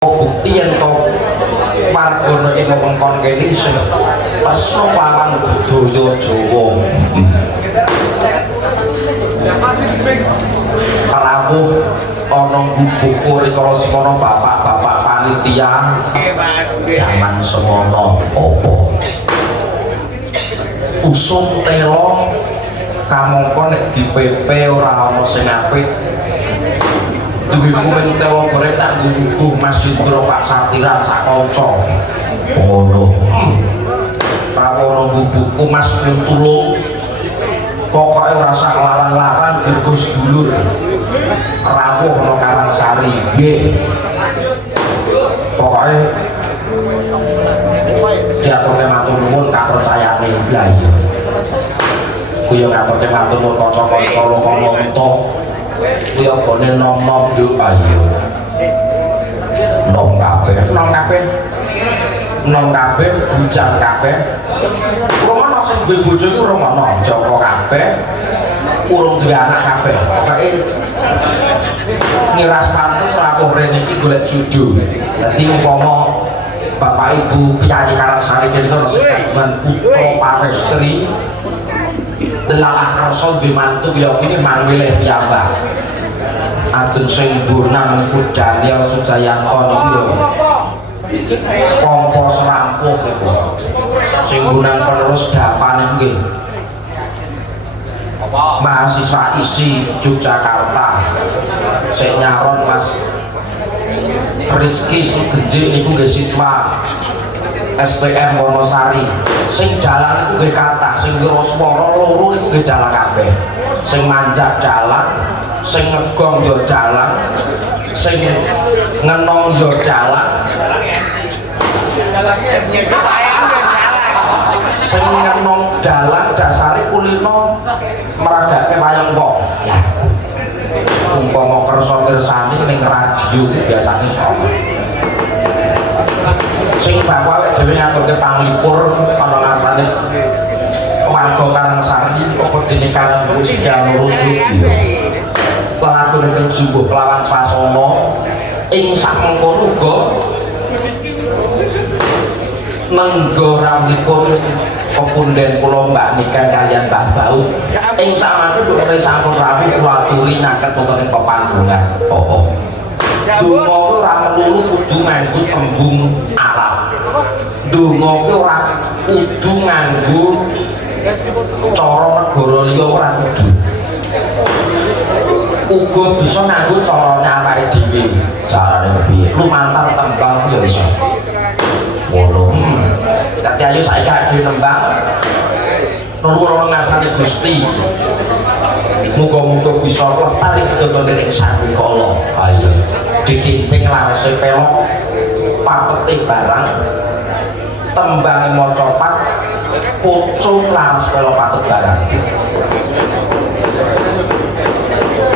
bukti ento wargana ing wewengkon kene sing tresna marang budaya Jawa. Rawuh ana buku rikala semana bapak-bapak panitia jaman semana apa usum telo kamangka nek dipepe ora ana sing apik duwe kuwen telo gore tak nggubuh Mas Indra Pak Satiran sak kanca ngono prawono nggubuhku Mas Tulung pokoknya ora sak larang-larang dirgus dulur rawuh ana Karangsari nggih pokoke diaturke matur nuwun kapercayane lha iya kuwi ngaturke matur nuwun kanca-kanca lokala kuwi gone nom-nom yo ayo nom kabeh bujang kabeh romono sing duwe bojo iku romono Joko kabeh urung duwe anak kabeh pokoke ngiras pantes rawuh rene iki golek cucu dadi umpama Bapak Ibu Kyai Karangsari menika sebagai putra pamestri delalah karsa duwe mantu ya iki mangwilih piyambak ajeng sing burna mengku Daniel Sujayanto niku kompos rampuh niku sing gunang penerus Davan nggih mahasiswa isi Yogyakarta sing nyaron Mas Rizky Sugenji niku nggih siswa SPM Wonosari sing dalan niku nggih kathah sing wiraswara loro niku nggih dalan kabeh sing manjak dalan sing ngegong yo dalan sing ngenong yo dalan sing ngenong dalan dasare kulino meragake wayang wong lah umpama kersa mirsani ning radio biasane sama sing bapak awake dhewe ngaturke panglipur ana ngarsane warga Karangsari apa dene Karang Musika Nurujuk pelakon ing jumbuh kelawan swasana ing sak mengkono uga nenggoramipun pepunden kula Mbak Niken kaliyan Mbah Bau ing samangke kula sampun rapi kula aturi nyaket wonten ing pepanggongan donga kuwi ora melulu kudu nganggo tembung Arab donga kuwi ora kudu nganggo cara negara liya ora kudu uga bisa nganggo carane awake dhewe carane piye lumantar tembang ya iso ngono dadi ayo saiki dhewe nembang nuwun ngasane Gusti muga-muga bisa lestari kedotone ing sakala ayo dikimping larase pelok papete barang tembange mocopat pucung laras pelok patut barang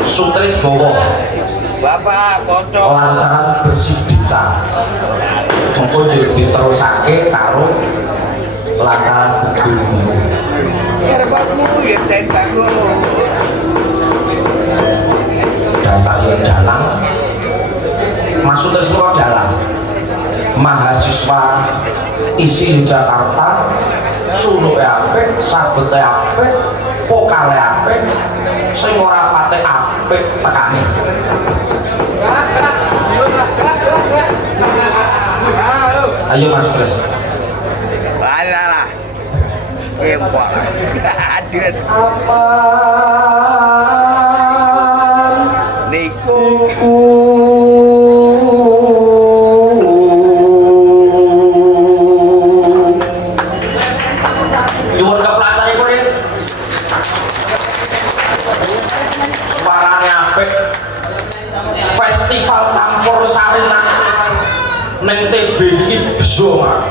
Sutris Bowo Bapak pocong lancaran bersih desa mengko diterusake karo lancaran gunung hebatmu ya tentangmu dasar yang jalan Mas Sutris Bowo jalan mahasiswa isi Jakarta sunuke apik sabete apik pokale apik sing ora pate apik tekane ayo Mas Pres alah kempok adit apa niku festival campur sari neng TB iki bisa Mas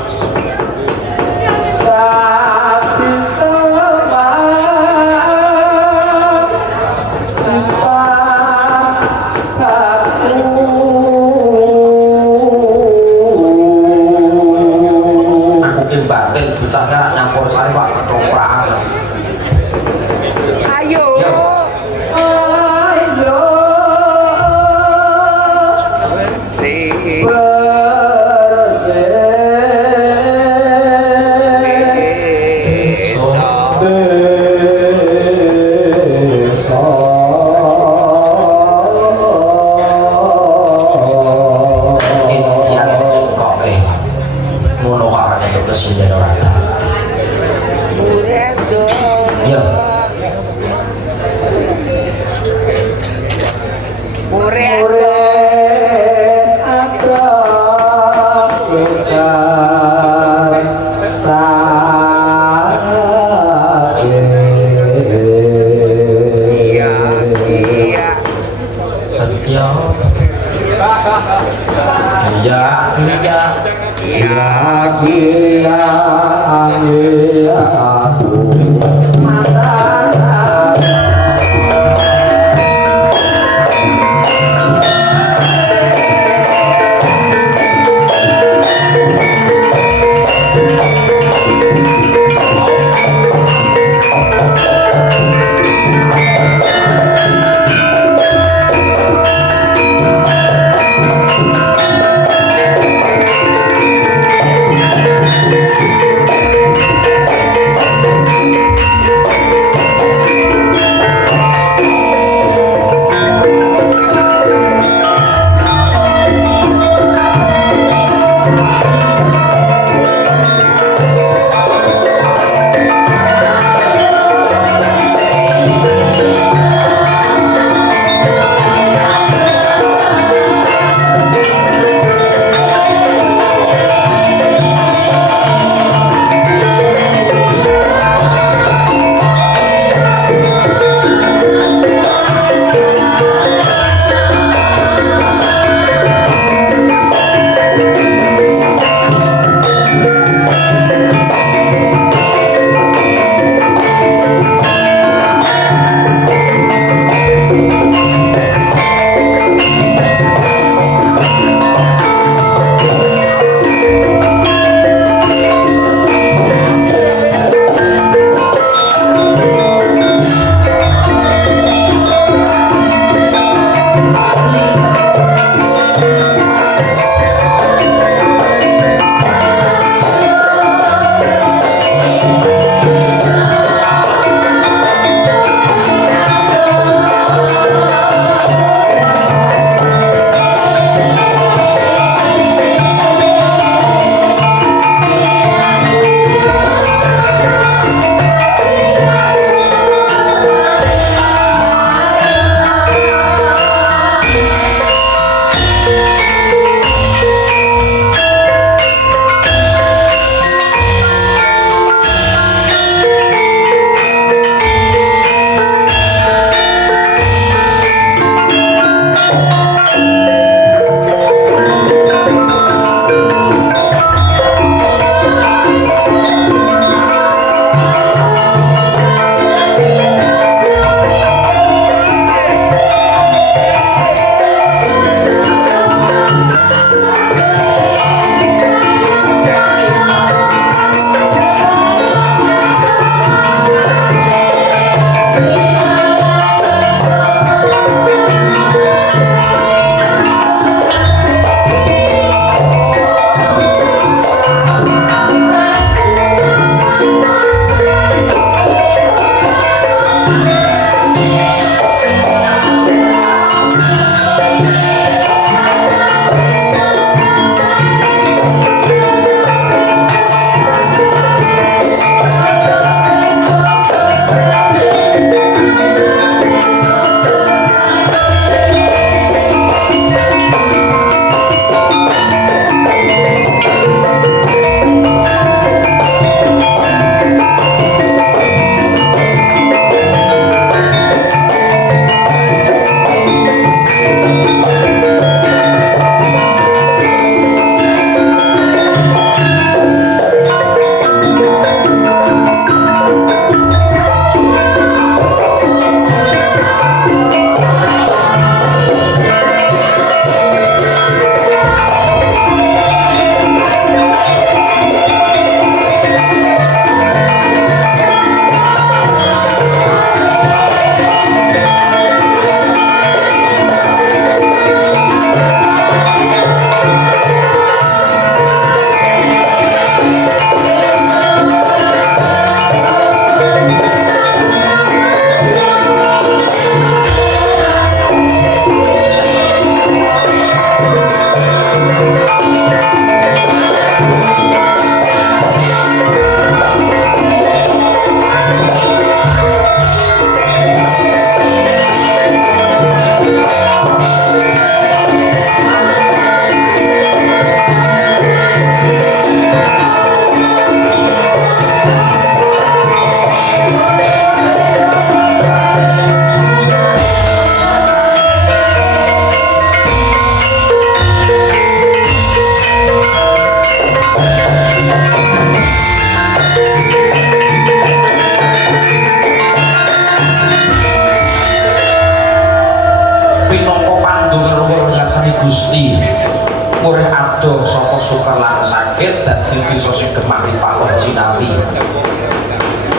saka suker lan sakit dadi desa sing gemah ripah cinawi.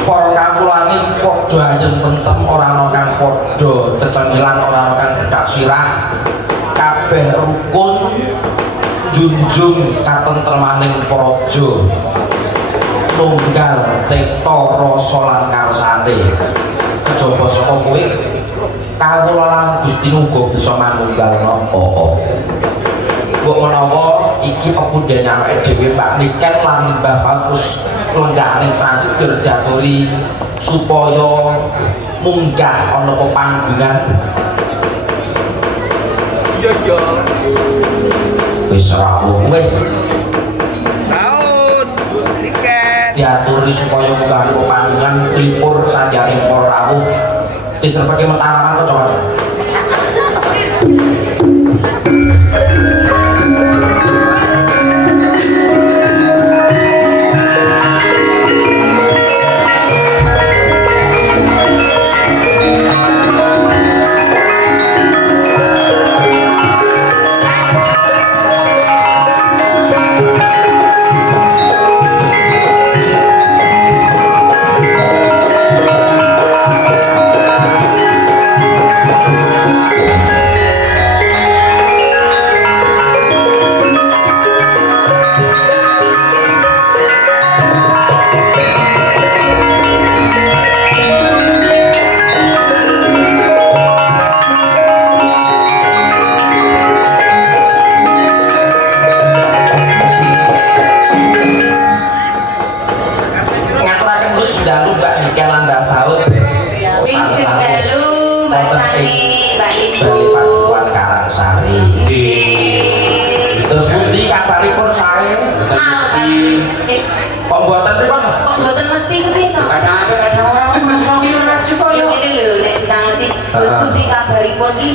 Para kawulane padha ayem tentem ora ana kang padha cecenilan ora ana kang bedak sirah. Kabeh rukun junjung katentremaning praja. Tunggal cipta rasa lan karsane. Kejaba saka kowe kawulan Gusti uga bisa manunggalna. Mbok menawa iki pepundhen awake dhewe Pak Niken lan Mbah Patus lenggahaning transit dirjaturi supaya munggah ana pepanggilan. Iya. Wis rawuh wis. Diaturi supaya munggah pepanggilan pripur sanjaring para rawuh. Diserpeke metaraman kok coba.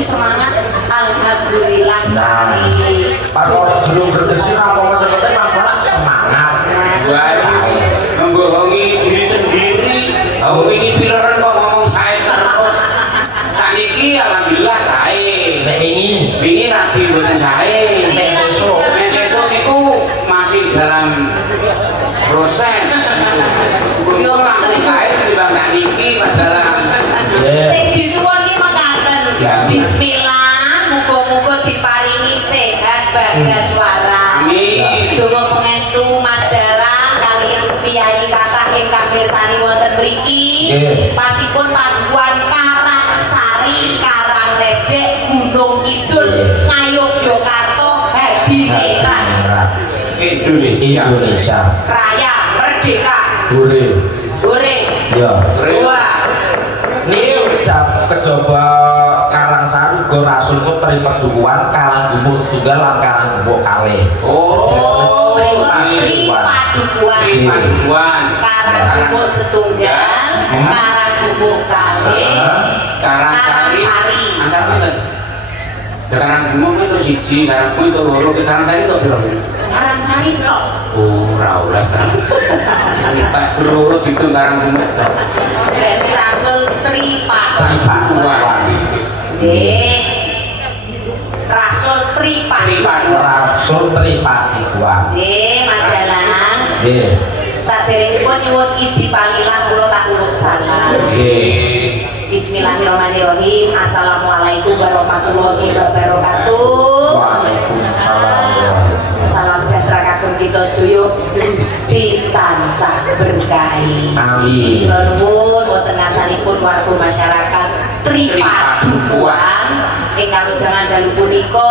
Semangat alhamdulillah sari. Pak Loro jelung berkesi apa sebetulnya masalah semangat. Membohongi diri sendiri. Aku ingin pileran kok ngomong saya terus. Saniki alhamdulillah saya. Nek ini rapi buatan saya. Nek sesuk itu masih dalam proses. Yo langsung saya di bang saniki padahal. Sing disuwun ki mekaten. Bismillah, muga-muga diparingi sehat Bagaswara. Amin. Donga pangestu Mas Dara kaliyan piyai kathah ingkang mirsani wonten mriki. Pasipun paduan Karangsari, Karangrejet, Gunung Kidul, Ngayogyakarta, Hadiretan. Indonesia. Raya Merdeka. Hore. Ya. Niki kejaba Karangsari uga rasulku tri perdukuhan kalang gumul tunggal lan kalang gumul kalih. Padukuhan. Karang gumul setunggal, karang gumul kalih, Karangsari. Asal pinten? Karang gumul itu siji, karang gumul itu loro, Karangsari itu berapa? Karangsari tok. Ora oleh kan. Cerita berurut itu karang gumul. Berarti rasul Tripadukuhan. Rasul Tripadukuhan. Mas Dalang. Saderengipun nyuwun idi pangilah kula tak uluk salam. Bismillahirrahmanirrahim. Assalamualaikum warahmatullahi wabarakatuh. Waalaikumsalam. Salam sejahtera kagem kita sedaya Gusti tansah berkahi. Amin. Nuwun wonten ngasanipun warga masyarakat Tripadukuhan ingkang jangan dalu punika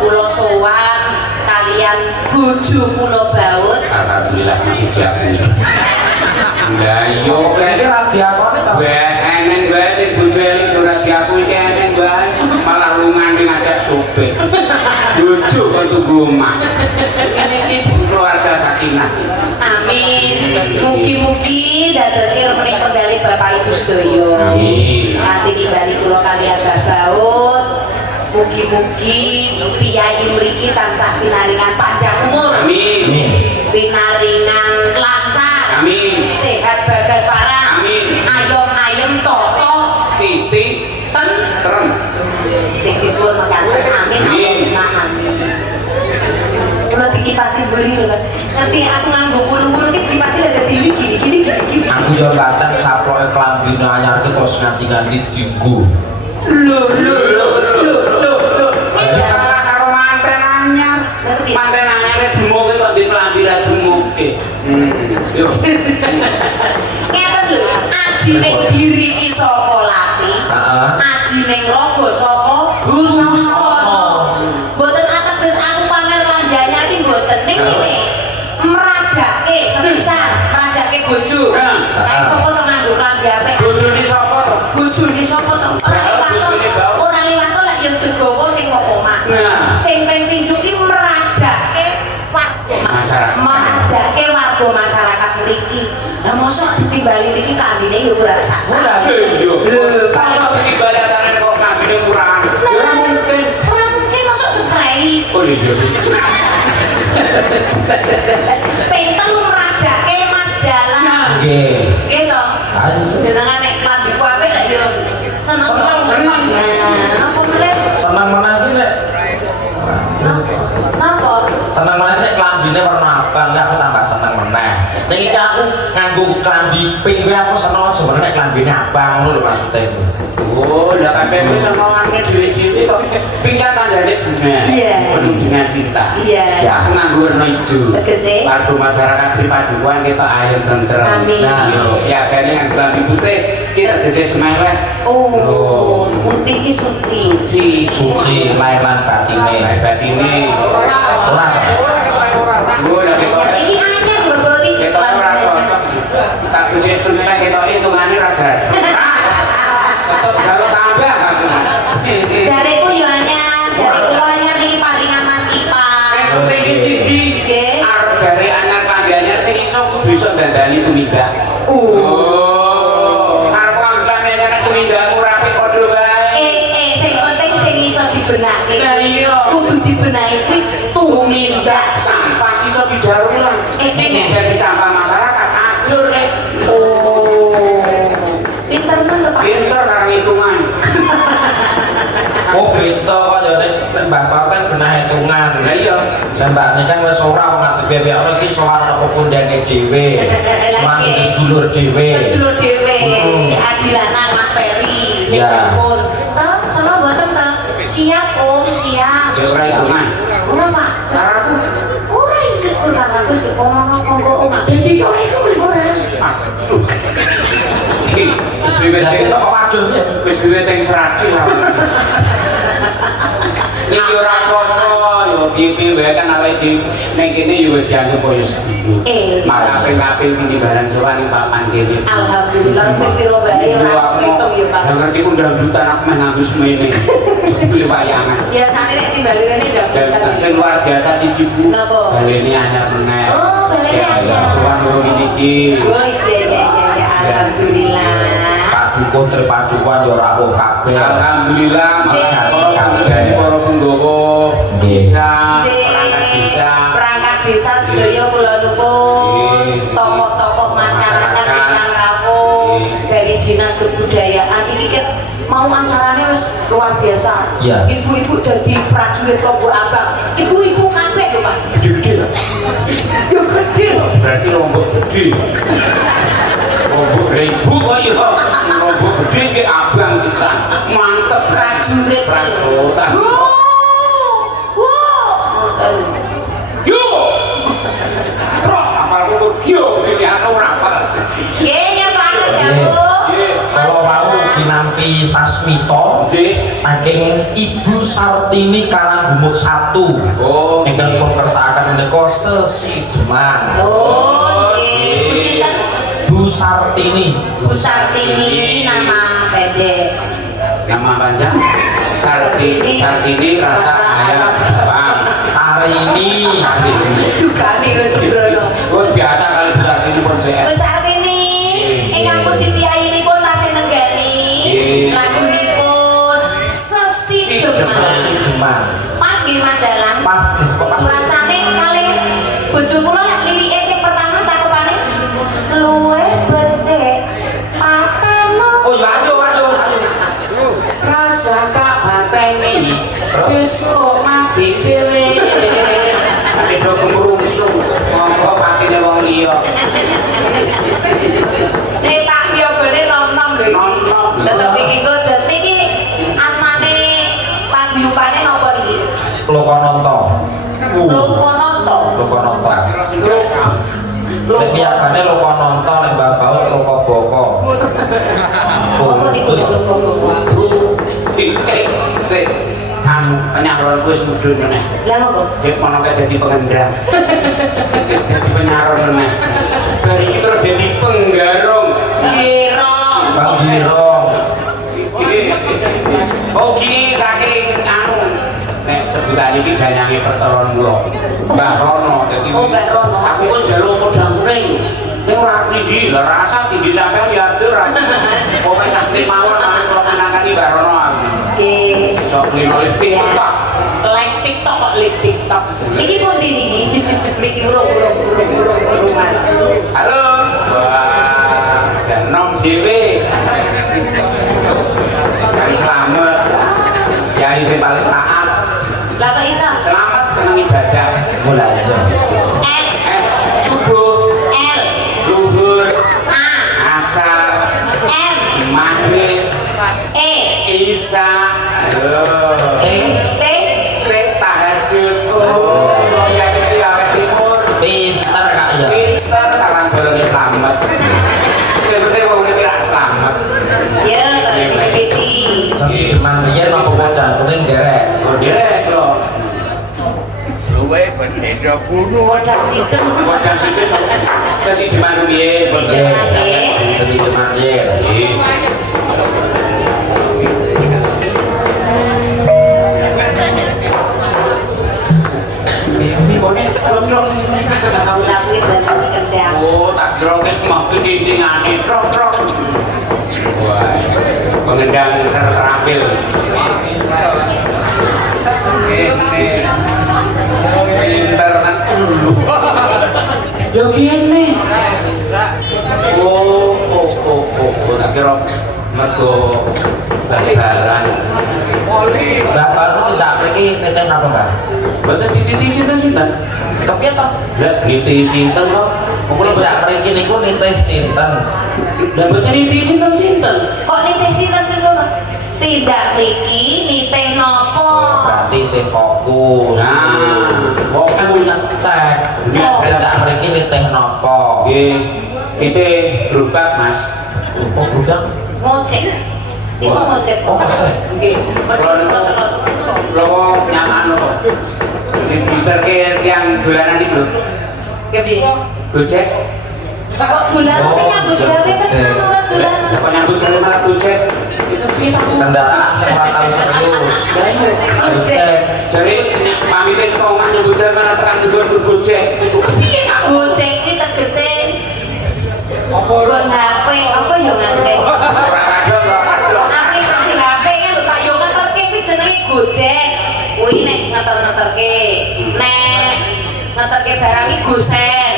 kula sowan kalian bojo kula baut. Alhamdulillah masih diakui. Lah yo Ini lagi apa nih? Wah, eneng bae sing bojo eling ora diakui ki eneng bae. Malah lungane ngajak sopir. Bojo kok tunggu omah. Ini keluarga sakinah. Amin. Mugi-mugi dadosi remeni penggali Bapak Ibu sedaya. Amin. Nanti kembali kula kalian Mbah Baut. Mugi-mugi piyai mriki tansah pinaringan panjang umur. Amin. Pinaringan lancar. Amin. Sehat Bagaswara. Amin. Ayem-ayem toto. Titik Tentrem. Sing disuwun mekaten. Amin. Amin. Amin. Kula iki beli lho. Ngerti aku nganggo bulu-bulu ki pasti ada gini. Aku yo kadang saploke klambine anyar ki terus nganti-nganti dienggo. Lho. Aja salah karo manten anyar. Manten anyar demoke kok di klambi ra demoke. Yo. Ngeten lho, aji ning diri ki saka lati. Heeh. Aji ning raga saka busana. Mboten ateges aku pamer klambi anyar ki mboten ning ngene. Merajake sepisan, merajake bojo. Kae sapa to nganggo klambi apik? Bojone sapa to? Bojone sapa to? Ora liwat to lek yo segowo sing kok omah. Nah. Sing ping pindho ki merajake Masyarakat. merajake warga masyarakat mriki. Lah mosok ditimbali mriki kambine yo ora sak-sak. Lho. Lho, Kalau dibalik carane kok kambine kurang. Ora mungkin. Ora mungkin mosok spray. Oh iya. Pinten merajake Mas Dalan. Nggih. Nggih to. Ayo. Jenengan nek klambiku apik lek yo seneng. Seneng. Nah, apa meneh? Seneng meneh iki nek Napa? seneng meneh nek klambine warna abang ya aku tambah seneng meneh. Nek iki aku nganggo klambi pink kuwi aku seneng sebenarnya nek klambine abang ngono lho maksudnya iku. Oh, lah kabeh wis senengane dhewe-dhewe kok pingkat tandane bunga. Iya. Penuh dengan cinta. Iya. Ya aku nganggo warna ijo. Tegese? Warga masyarakat Tripaduan kita ayem tentrem. Amin. Nah, yo ya kene yang klambi putih kita tegese semeleh. Oh, putih ki suci. Suci lahir lan batine. Baik batine. Ora to? Gue udah ketok. Ini anyar lho Bro iki. Ketok ora cocok. Tak gede semeleh ketok hitungane ra gaduh. Ketok gawe tambah aku. Jareku yo anyar, jareku anyar iki palingan Mas Ipan. Aku tinggi siji. Nggih. Arep jare anyar klambiane sing iso ku besok dandani tumindak. Arep klambiane anyar tumindakmu rapi padha wae. Sing penting sing iso dibenake. Lah iya. Kudu dibenahi kuwi tumindak. Sampah iso didaur ulang. Ini jadi sampah masyarakat ajur nek. Pinter men lho Pak. Pinter karo hitungan. Oh beda kok ya nek Mbak Paten benah hitungan. Lah iya. Mbak ini kan wis ora ngadep bebek ana iki sowan apa kundane dhewe. Sowan sedulur dhewe. Sedulur dhewe. Adilanan Mas Ferry. Sing Ya. pun. Teh, sama mboten teh. Siap Om, siap. Wis ora hitungan. Ora Pak. Karaku Ora iki kurang aku sik ngomong-ngomong Om. Dadi kok iku ora. aduh. Wis wiwit Lah kita kok waduh ya. wis wiwit teng serati lah. Iki ora apa-apa yo piye-piye wae kan awake dhewe ning kene yo wis dianggep koyo sedulur. Malah kaping-kaping penyebaran sowan ing papan kene. Alhamdulillah sing piro bae ora hitung ya Pak. Lah ngerti ku ndangdutan aku meh nganggo semene. Beli wayangan. Biasane nek timbali rene ndak Dan sing luar biasa cijibu. Napa? Baleni anyar meneh. Oh, baleni anyar. Sowan loro iki. Oh iya. Alhamdulillah. Pak Dukun Tripaduan ya ora oh kabeh. Alhamdulillah masyarakat kabeh para penggawa desa, perangkat desa. Perangkat desa sedaya kula nupun tokoh-tokoh masyarakat ingkang rawuh dari Dinas Kebudayaan iki ket mau acarane wis luar biasa. Iya. Ibu-ibu dadi prajurit Lombok Abang. Ibu-ibu kabeh lho Pak. Gede-gede lah. Yo gede lho. Berarti lombok gede. Lombok ribu kok ya. Lombok gede ke abang sisan. Mantep Prajurit. prajurit. Yo. Bro, apa aku yo ini aku ora apa. Nggih, selamat ya, Bu. Kalau mau dinampi Sasmito Nggih. saking Ibu Sartini Karangumuk 1. Oh, Ingkang pun kersakaken menika sesideman. Oh, nggih. Bu sinten? Bu Sartini. Bu Sartini nama pendek. nama panjang Sartini rasa ayam bawang. Hari ini Juga nih Sembrono. Wes biasa kali Bu Sartini pun Bu saya. Sartini, ingkang putih piyayinipun tasih nenggani. Nggih. Lagunipun Sesideman. sesideman. Pas nggih Mas Dalang. Pas kok pas Rasane kalih bojo kula lek lirike sing pertama cakepane luwe becik pateno. Oh ya ayo. Rasa tak pateni besok mati dhewe. Ade do kemurung luka nonton. Lho Nek piyakane luka nonton nek Mbah Baut luka boko. Apa niku bro sik anu penyaron wis mudhun meneh. Lah ngopo? Dek mono kayak dadi pengendang. Wis dadi penyaron meneh. Bar iki terus dadi penggarong. Girong. Bang Girong. Oh gini saking anu nek sebutan iki ganyange pertelon kula. Mbah Rono dadi Oh, Mbah Rono. aku kan jaluk modang kuning. Ning ora tinggi, lah rasa tinggi sampean ya atur. Pokoke sakti mawon nek kula kenakani Mbah Rono aku. Oke. Sok lino listrik tak. Live TikTok kok live TikTok. Iki pundi niki? Niki burung. Mas. Halo. Wah, senom dhewe. Kali selamat. Ya isi paling taat. Lah kok iso? Selamat seneng ibadah. Mulazam. S Subuh, L luhur, A asar, M maghrib, E isya. Aduh. T Tahajud. Oh, ya itu ya timur. Pinter Kak ya. Pinter karang bareng selamat. Sebetulnya wong iki ra selamat. ya Betty. Sesi deman riyen apa modal kuning derek. Oh, direk lho. Modal situ. Modal situ. Sesi di mana piye? Sesi deman riyen. Mau lakuin bantu kendang. Oh, tak kira mau dindingane trok. Wah, pengendang terampil. Pinter kan dulu. Ya gini. Oh, tak kira mergo bal-balan. Bapak itu tidak pergi neten apa Mbak? Betul dititi sinten-sinten. Kepiye toh? Lah niti sinten kok. Tidak pergi niku niten sinten. Lah betul niti sinten-sinten. Kok niteh sinten niku? Tidak Riki niteh nopo? Berarti sing fokus. Nah, Kan ngecek. Tidak pergi niten nopo. Nggih, itu berubah Mas. Oh budang. Ngocek. Iku ngocek. Oh ngocek. Nggih. Kalau nyaman kok. Diterke yang dolanan itu. Kepiye? Gojek. Kok dolan Oh, nyambut gawe kesana ora dolan. Kok nyambut dari malah Gojek. Itu kita Kendaraan yang ora tahu serius. Gojek. Jadi pamite saka omah nyambut dari malah tekan nggon Gojek. Gojek iki tegese gon HP apa ya ngerti. Ora kadang. Aplikasi HP kan lho Pak yo ngeterke iki jenenge Gojek. Kuwi nek ngeter-ngeterke. Nek ngeterke barang iki Gosel.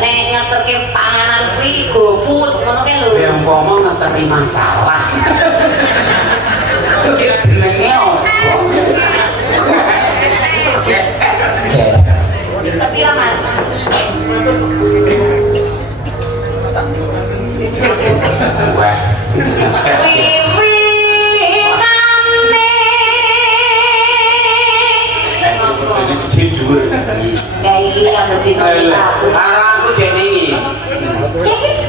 Nek ngeterke panganan kuwi GoFood ngono kae lho. Ya umpama ngeteri masalah. Iki jenenge opo? Guys. Sepira Mas? Wah. Tidur. Ya iki yang dino aku. Arah aku dene iki.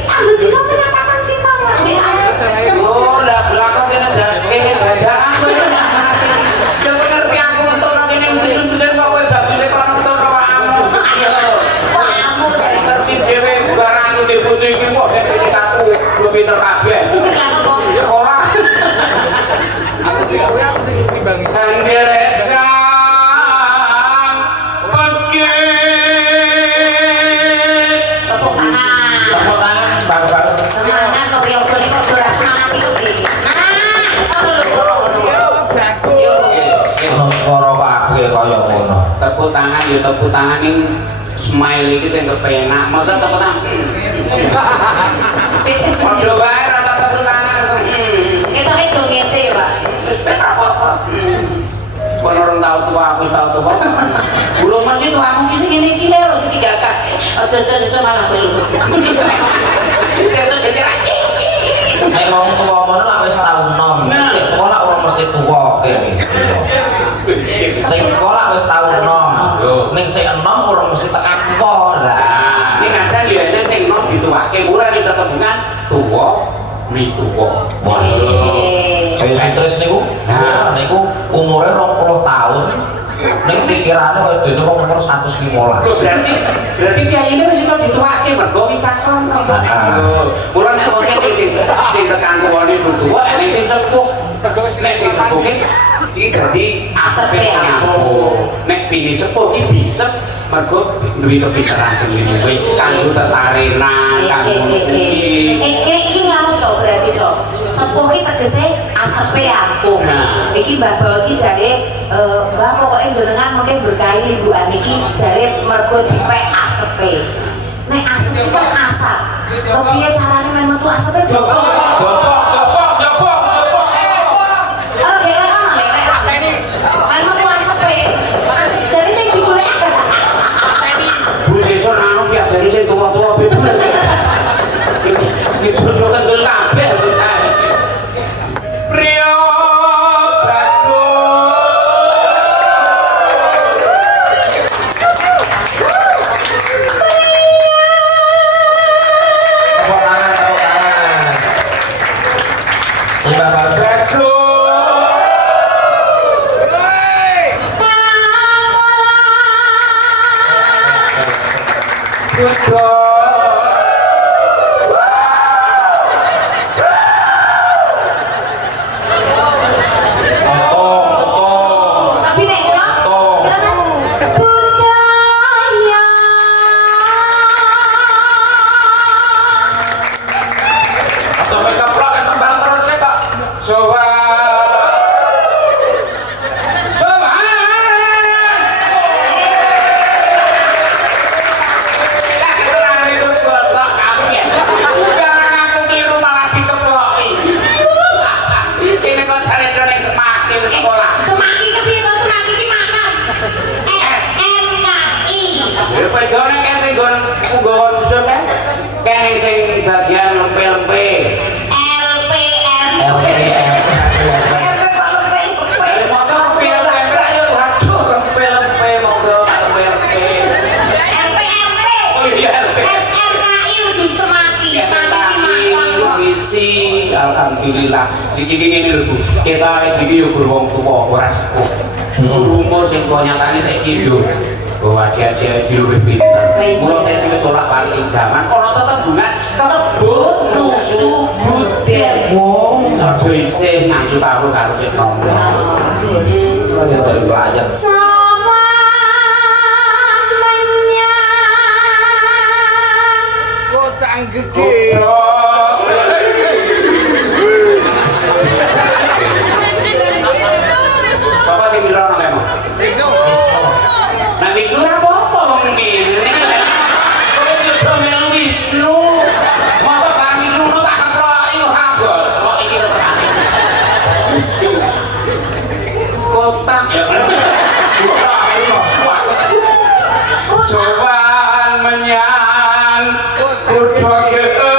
Aku dino menyatakan cinta ambek aku. Oh, lah belakang kene dadaan. Jangan ngerti aku untuk nang kene musuh-musuh kok kowe baguse kok nonton awakmu. Ayo. Kok kamu Ngerti dhewe barang aku di bojo iki kok dene aku belum pinter kabeh. Sekolah. Anggere sang pergi. tepuk tangan. Tepuk tangan Bang Bang. Semangat kok yo boleh kok ora semangat iku iki. Yo. Ono swara kabeh kaya ngono. Tepuk tangan ya tepuk tangan ning smile iki sing kepenak. Masa tepuk tangan. Padha wae rasa tepuk tangan. Itu itu ngece ya, Pak. Wis penak apa. Kon orang tahu tua aku tahu tua. Burung mas itu aku ki sing ngene iki lho sing gagah. Aja malah belu. Saya jadi lagi. Nek wong tuwa ngono lak wis tau nom. Cek tuwa lak ora mesti tuwa kene. Sing tuwa lak wis tau nom. Ning mulai sik enom urung mesti tekan tuwa lah. Ini kadang ya ada sing nom dituwake mulai tetembungan tuwa mituwa. Wah, kayak sutris niku. Nah, niku umure 20 tahun. Ning pikirane koyo dene wong umur 115. Berarti piyayine wis iso dituwake mergo wicaksana. Mula nek wong sing tekan tuwane tuwa nek sing sepuh nek sing sepuh iki dadi asepe aku. Nek pilih sepuh iki bisa mergo duwe kepinteran sing luwih kanggo tetarenan kanggo iki ngamu cok berarti cok sepuh iki tegese asepe aku. Iki Mbah Bawa iki jare Mbah pokoke jenengan mengke berkahi libuan iki jare mergo dipek asepe. Nek asep kok asap. Kepiye carane men metu asepe Jopok. Oh, lek men metu asepe. Jare sing digolek Bu sesuk anu piye dari sing tuwa-tuwa bebul. Iki jojo kendel kabeh kok sae. Priyo bagian lempe-lempe alhamdulillah siki ngene lho Bu kita iki yo wong tuwa ora sepuh umur sing kok nyatane saiki yo aja-aja luwih pinter mula saya wis ora paling jaman ana tetembungan kebut nusu budel wong aja isih nganggo karo sing nom ya dari bayar Kotang gede. Sapa sing mirono kemo? Nah Wisnu apa wong ngene? Kok yo melu Wisnu. Masa Bang Wisnu tak keproki yo habos. Kok iki terane. Kotak ya. Sowan menyang kutha gede.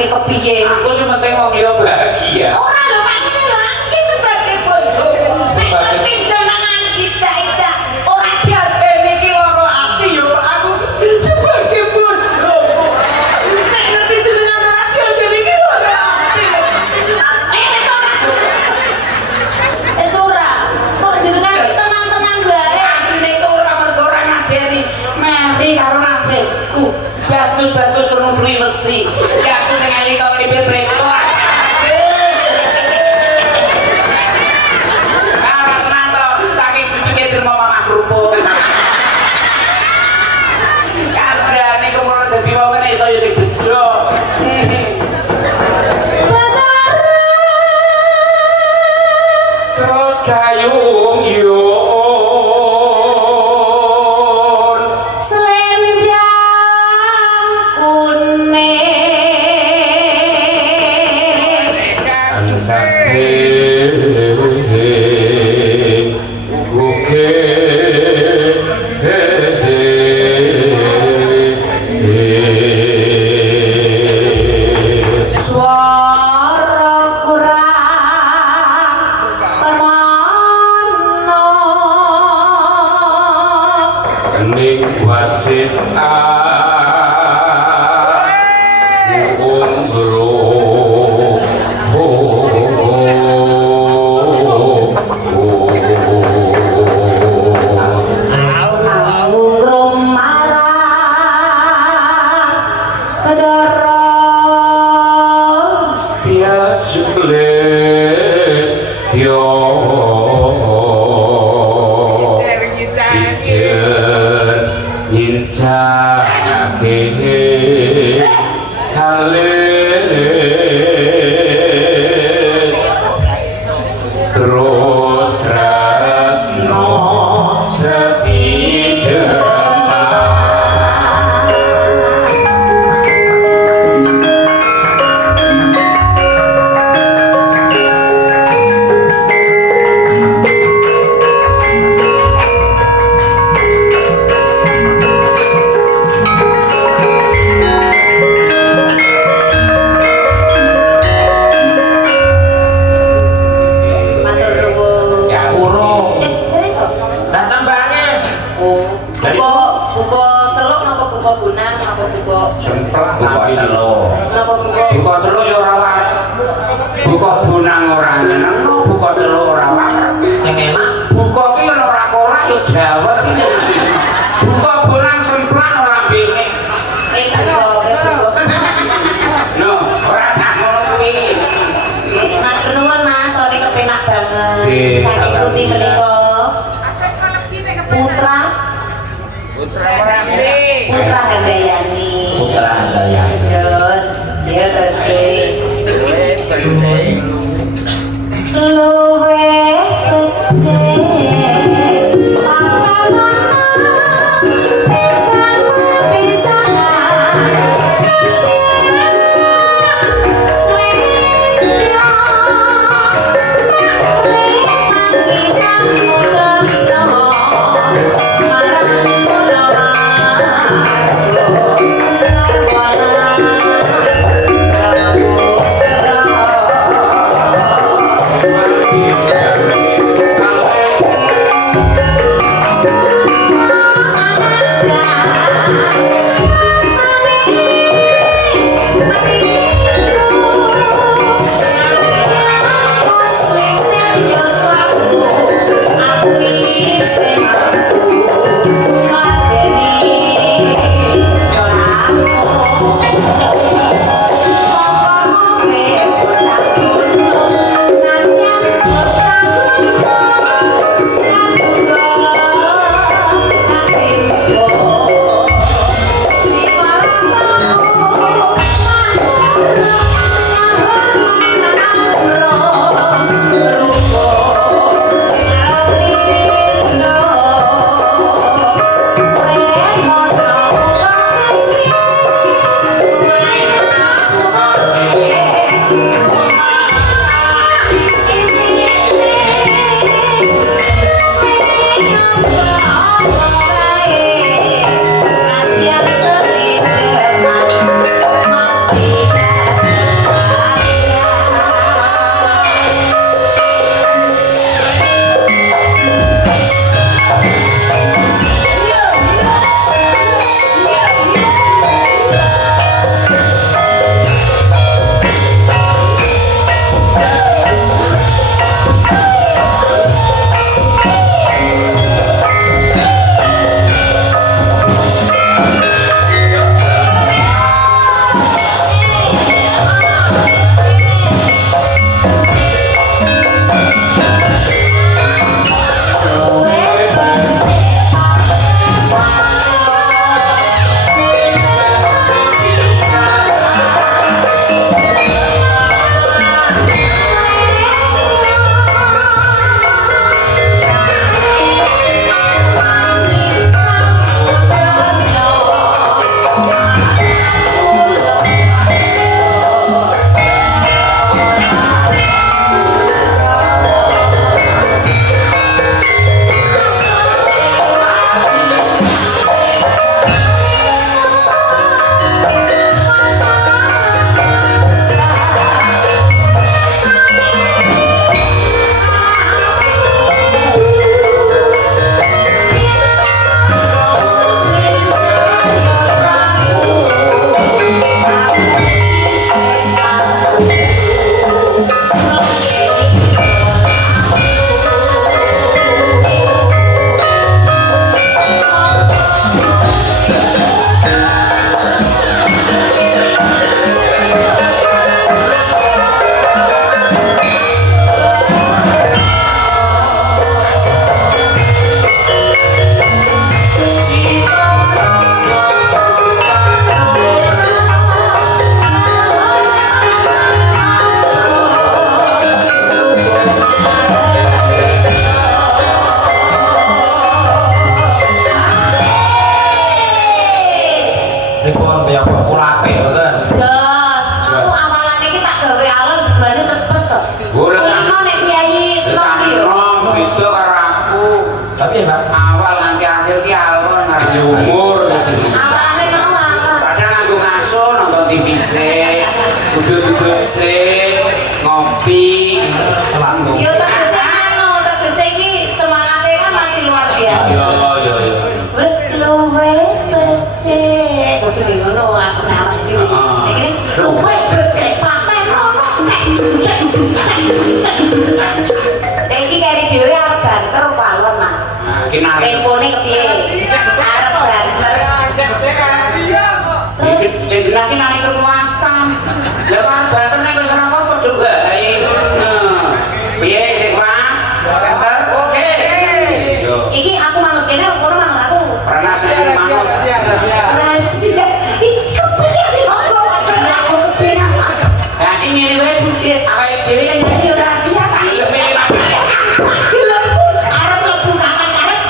Kepiye? Aku cuma tengok dia bahagia. Ora lho Pak, ini lho aku ki sebagai bojo. Sing penting jenengan kita itu ora diajeni ki loro ati yo aku sebagai bojo. Nek ngerti jenengan ora diajeni ki loro ati. Ora. Kok jenengan ki tenang-tenang bae. Asline itu ora mergo ora ngajeni. Meri karo nasibku. Bagus-bagus turun beli besi. Ya aku sing ayi kok libet rektor. Swara kurang permana ning wasis ngrum marang kedara Biasles yo ijen nyincake halis terus resno Iki kari dhewe arep banter palon Mas. Nah, iki narik. Tempone kepiye? Arep banter. Iki sing genah iki narik kekuatan. Lah kok arep banter nek wis ora apa padha bae. Nah, piye sing Pak? Banter. Oke. Yo. Iki aku manut kene kono manut aku. Pernah saya manut. Rahasia. Iku piye aku kepiye? Lah ini wis awake dhewe kan jadi rahasia sangepe. Arep mlebu kamar arep.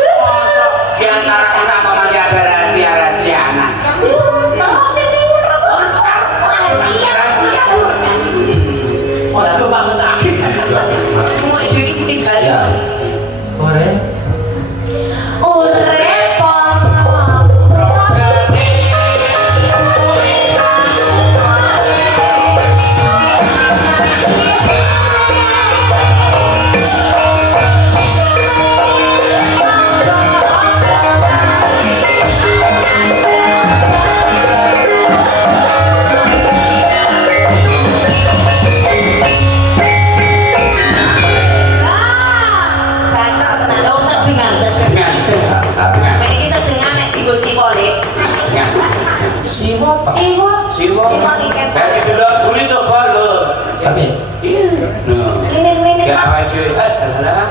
Mosok di antara kita kok masih ada rahasia-rahasiaan. Terus ini rahasia. Ojo sakit. Mau iki tinggal. Ya. Ore. Urip Siwa Pak. Siwa. Saya dulu buri coba lho. Tapi Nah. Ya awake dhewe. Lah.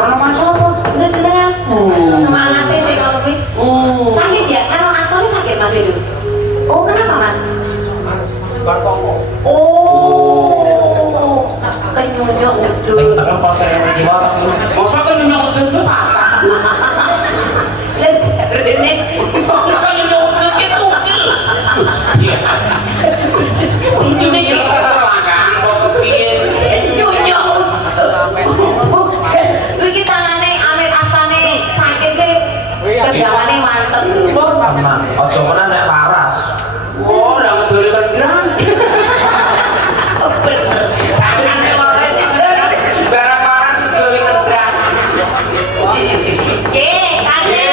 Ono masuk apa? Semangatnya sih kalau kuwi. Sakit ya? Kan asli sakit Mas Edo. Oh, kenapa Mas? Oh. Kenyonyok sing udut. tekan pas saya jiwa tapi Mosok kan nyok udut patah. Lah jarene Mosok kan nyok udut itu. Iya. Ini kita kecelakaan kok kepiye? nyonyok udut. Iki tangane amit asane sakit ke kerjaane mantep. tenang. Ojo menan nek waras. Oh, lah ngedoli kendang. Bener. Tangane lores barang waras ngedoli kendang. Kasih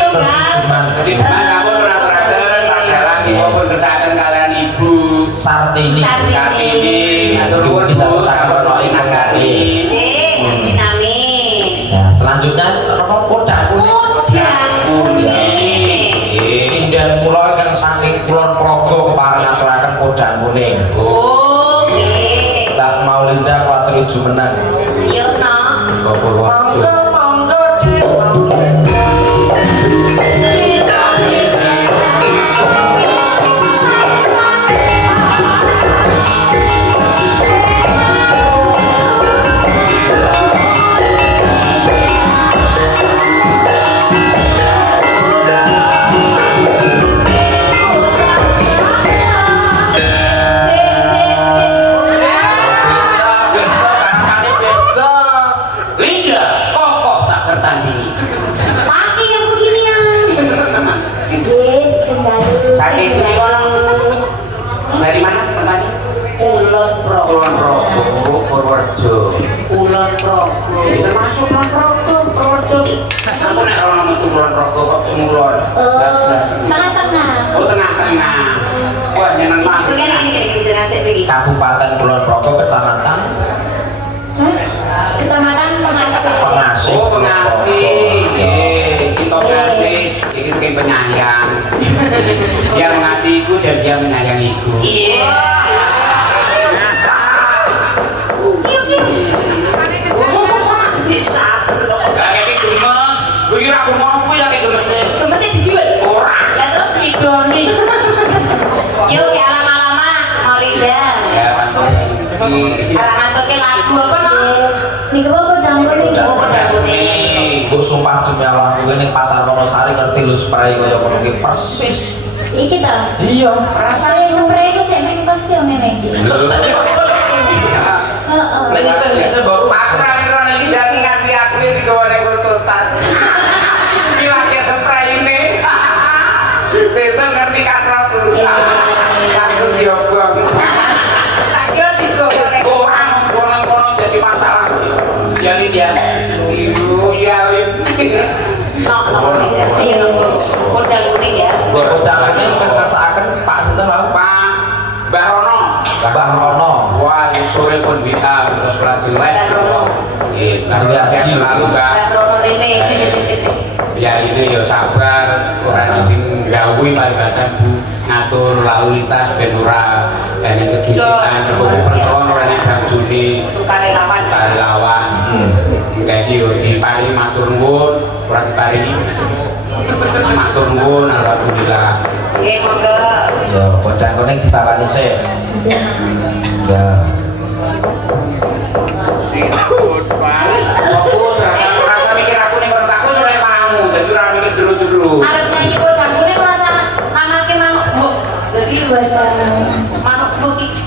tunggal. Jadi kamu teratur-teratur padawan ibu pun bersatu kalian ibu Sartini. Sartini atau Ibu kita Rubu usahakan sama kalau Inang Kali. Amin amin. Ya, selanjutnya apa kodang kuning. Udang kuning. Sinden kula kan saking Kulon Progo keparing aturaken kodang kuning. Oke. Mbak Maulinda kuatur jumeneng. Yo no. Monggo monggo Dek. Linda kokoh tak tertandingi. Pakai yang beginian. Yes, kembali. Saking ini dari mana pertanyaan? Kulon Pro. Kulon Progo, Purworejo. Kulon Progo. Termasuk Kulon Progo, Purworejo. Aku nek ora ngomong Kulon Progo kok Kulon. Tengah-tengah. Oh tengah-tengah. Wah nyeneng Itu banget. kan ini jalan saya pergi. Kabupaten Kulon Progo, Kecamatan Hah? Kecamatan Pengasih. Pengasih. Oh pengasih, kita pengasih, ini saking penyayang. Dia mengasihiku dan dia menyayangiku. Iya. Bisa. Kayak gemes, gue kira aku mau gue lagi gemesnya. Gemasnya dijual. Orang. Lah terus idoni. Yuk ya lama-lama Maulinda. Ya mantap. Arahan ke lagu apa no? Nih apa campur nih? Oh, kodang kuning. Bu sumpah demi Allah, gue ning pasar Wonosari ngerti lu spray kaya ngono ki persis. Iki ta. Iya. Saya spray ku sik ning pos yo ngene iki. Heeh. Lagi saya baru Aku kira lagi dari nganti aku ini digawale kultusan. Ini lagi spray ini. Sesuk ngerti katrol tuh. Langsung diobong. Tak kira digoreng. Orang jadi masalah. Yalin ya. Ibu Yalin. No, no, iya, no. sabar orang sing gawui paribasan Bu ngatur lalu lintas ben ora ene kegisikan sebagai penonton ora nek bangune sukarelawan lawan kayak yo diparingi matur nuwun ora diparingi matur nuwun alhamdulillah nggih monggo Ya, bocah kuning ditakani sik. Ya. fokus rasa mikir aku ning perut aku sore mau dadi ora mikir jero-jero arep nyanyi kodang kuning rasa nangake manuk buk jadi bahasa manuk buk iki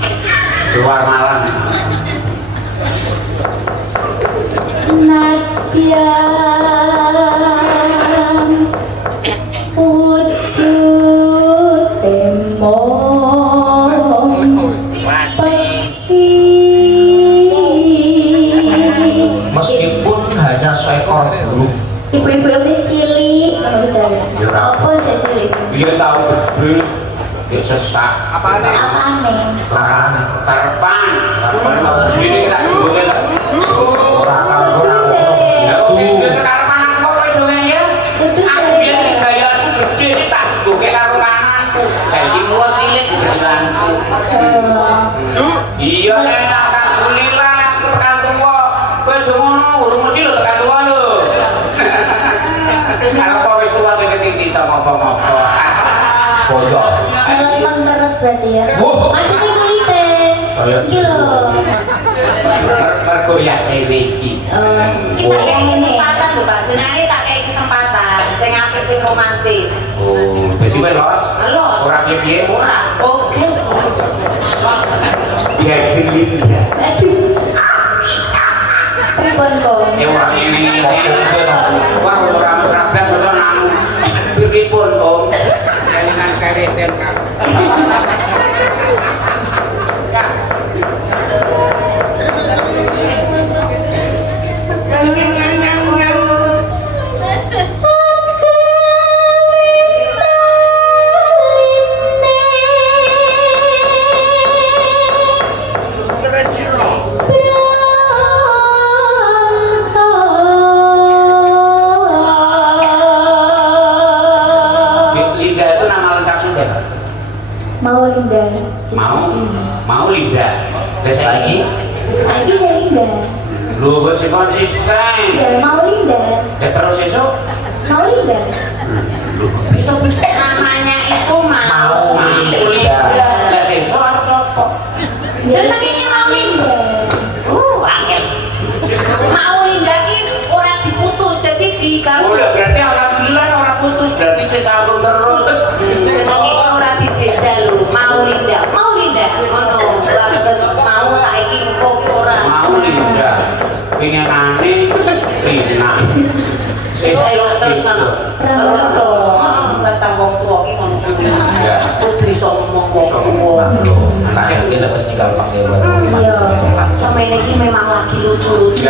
luar malam Nadian wujud temong peksi Meskipun hanya seekor burung, ibu-ibu ini cilik apa sih cilik dia tahu betul dia sesak apa nih karena karepan gini tak juga orang karepan aku kok dongeng ya aku biar gaya aku gede tak buke karo kananku saiki mulo cilik geranku iya nek alhamdulillah nek tekan tuwa kowe aja ngono urung mesti lho tekan tuwa lho kalau kowe wis tuwa sing ketinggi sama apa-apa pojok. Gampang banget berarti ya Wah. maksudnya kulitnya iki loh mergo ya dhewe iki kita kayak kesempatan lho Pak jenenge tak kayak kesempatan sing apik sing romantis oh dadi kowe los Los. ora piye-piye ora oke los ya cilin ya aduh pripun kok ora ngene wah ora mesra blas kok nang pripun om kelingan kareten kan Linda itu nama lengkapnya siapa? mau Linda Mau Linda. Besok lagi. lagi saya Linda Lu masih konsisten. ya mau Linda Ya terus esok. mau Linda itu namanya itu mau Linda. Lah esok apa? jenenge mau Linda angel mau Linda ki ora diputus jadi Oh, diganggu berarti alhamdulillah orang putus berarti saya sambung terus. jenenge ora dijeda lho mau Linda ngono terus mau saiki engko ki ora Mau Linda. Pengen aneh, Rina. saya terus nang terus rasa wong tuwa ki ngono Ya. putri sombong wong tuwa Kakek kita pasti gampang ya. iya semene iki memang lagi lucu-lucu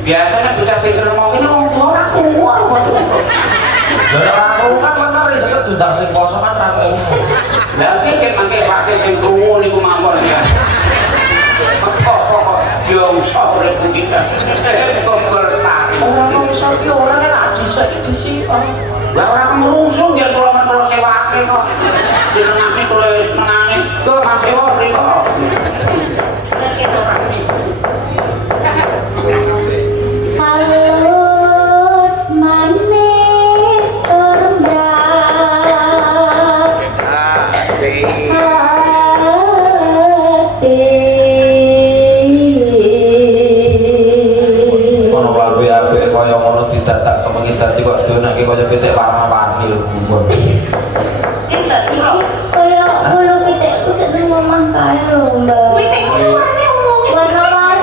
Biasanya bisa pikir ngomong ini ngomong tua ora keluar kok. Lah aku kan bener iso sedundang sing kosong kan ra ngono. Lah pikir mangke pakai sing krungu niku mawon ya. Kok yo usah urip iki kan. Kok lestari. Ora iso ki ora kan lagi saiki sih. Lah ora ngrusung ya kula men kula sewake kok. Jenengane kula wis menangi. Kok Mas Dewa mriko. halus manis rendah hati Ono lagu apik kaya ngono didadak semengi dadi kok donake kaya pitik warna-warni lho gumun. sinten piro kaya bulu pitikku sik nang omah kae lho mbak pitik warnane omongi warna-warni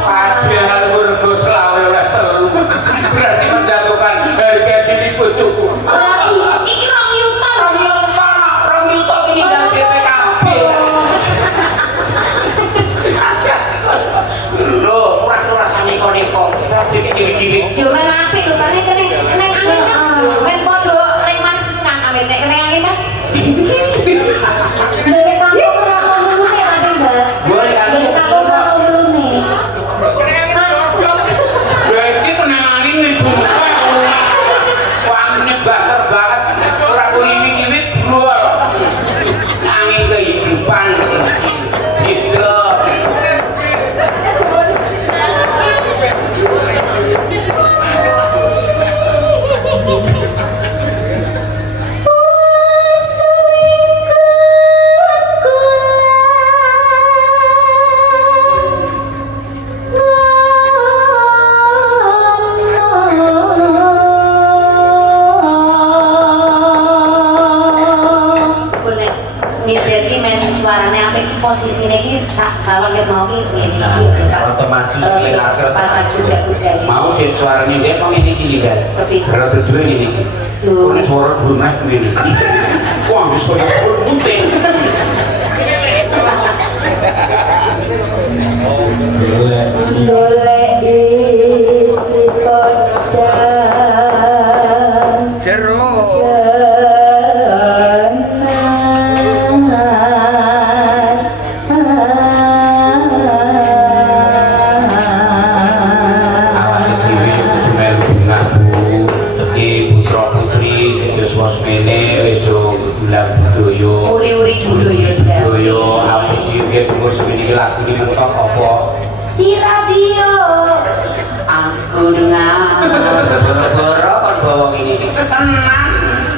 Padahal mergo selawe oleh telu. Berarti menjatuhkan harga diri bojoku. iki rong yuta Rong yuta ini dari BPKB. Lho, ora rasane neko-neko. Rasane gini-gini. yo men apik lho kan kene neng angin kan men podo reman nang amit nek kene angin kan dari kamu kenapa bulu nih ada mbak Boleh kan? dari kamu kenapa bulu nih Berarti kenangan ini cuma posisinya ini tak salah ket mau ini. Nah, rada maju sekali akhir pasang kuda-kuda ini. Mau dia suaranya dia mau ini kan. Tapi Kalau berdua ini. Ini suara brunei ini. Wah, bisa putih. Golek isi kodam Jeruk. Awake dhewe kudu melu ngaku. Jadi putra putri sing wis wasmene wis do bulan budaya. uri-uri budaya Jawa. Budaya awake dhewe tunggu semene lagu iki mentok apa? Di radio Aku dengar boro-boro kon bawa ini tenang.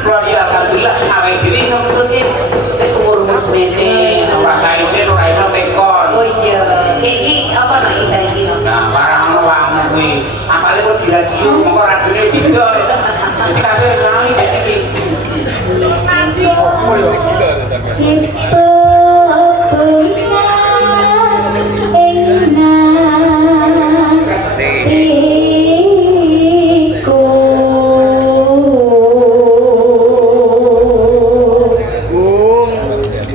Kalau dia alhamdulillah awake dhewe iso nurutin sing umur-umur semene ora sainse ora iso tekon. oh iya ini apa nih kita ini Nah, barang awakmu kuwi apale kok di radio mongko radione didol. Jadi kabeh wis ana iki iki. Hipo punya iku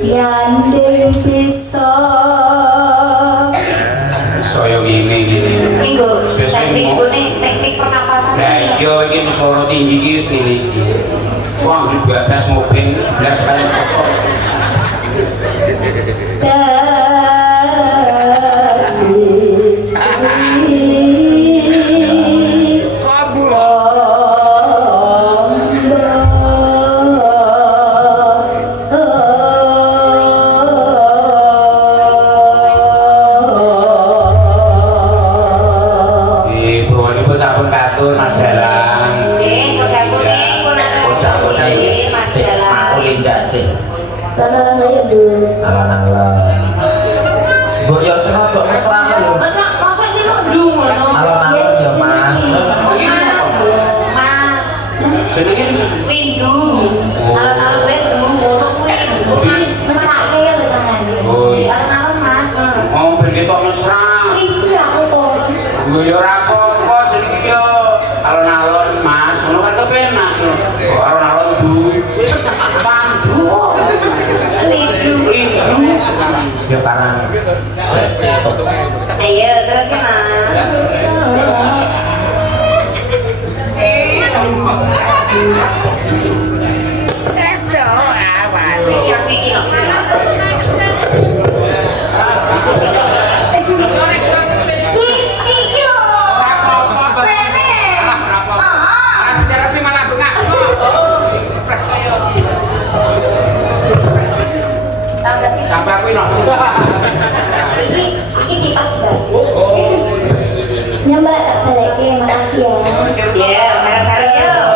yanding bisa Saya ngene iki. minggu teknik pernapasan Nah, iya iki musara tinggi iki sini. Wong dibabas mobil 11 kali pokok. Si bawahipun sampun katur Mas Dalang. Bocah-bocah iki Mas sik Dalang. aku lindak cek. Tangan ayo dulu. Alon-alon. Mbok yo sing rada mesra lho. masa ini lo dung lo Alon-alon ya Mas. mas Jenenge windu alun-alun windu ngono kuwi Mesake lho tangan. oh, di alun-alun mas oh ben ketok mesra. Isi aku kok. Gue yo ora apa-apa jenenge yo alon-alon Mas, ngono kan kepenak yo. Kok alon-alon du. Pandu. Lindu. Ya karang. ayo terus ke mas pikir Sampai aku ini. Ini kipas baru. Nyambak tak balik makasih ya. ya bareng-bareng yuk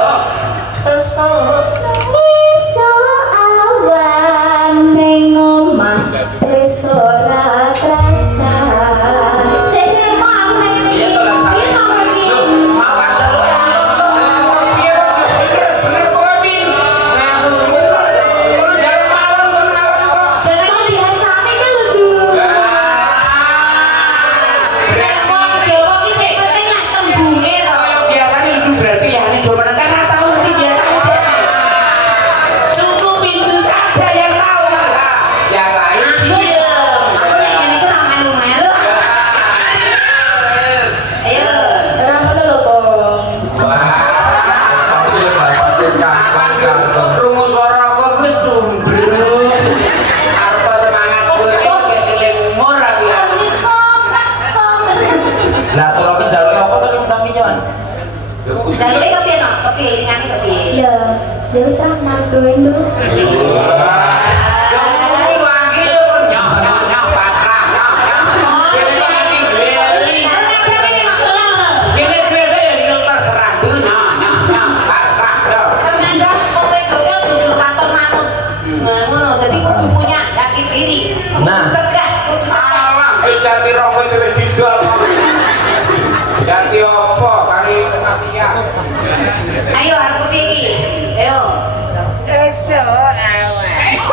Iso awan ning omah wis ora krasa. Sesuk mau aku ning Ya to lan sampe. Lho, mawas lho. Bener kowe pin. Kulo jalan malam kon malam kok. jangan biasane kan lho. Wong Jawa ki sing penting lah tembunge to Biasanya itu berarti ya ini dua menit karena tahu sih biasa. Cukup pintu saja yang tahu. Yang lain iya aku ini ku ra melu-melu ayo Ora ngono lho kok. Tapi ya bahasa kampung. rungu suara apa wis tumbruk. Arep semangat kowe kayak keling umur aku ya. Lah tolong kejaluk apa tadi undang kinyan? Jalur itu piye no? Kepiye ngene kepiye? Ya, ya wis ah makoin dulu. Yang ngomong lagi kon nyok pasrah nyok. Ini lagi suweli. Ini suweli ya di terserah nyok pasrah yo. Terkadang kowe kowe jujur kantor manut. Nah, ngono. Dadi kudu punya jati diri. Nah. Tegas, kudu tegas. Alah, wis jati rokok itu wis didol. Jati apa kali maksiat. Ayo arep kepiye iki? Ayo. Esok awas.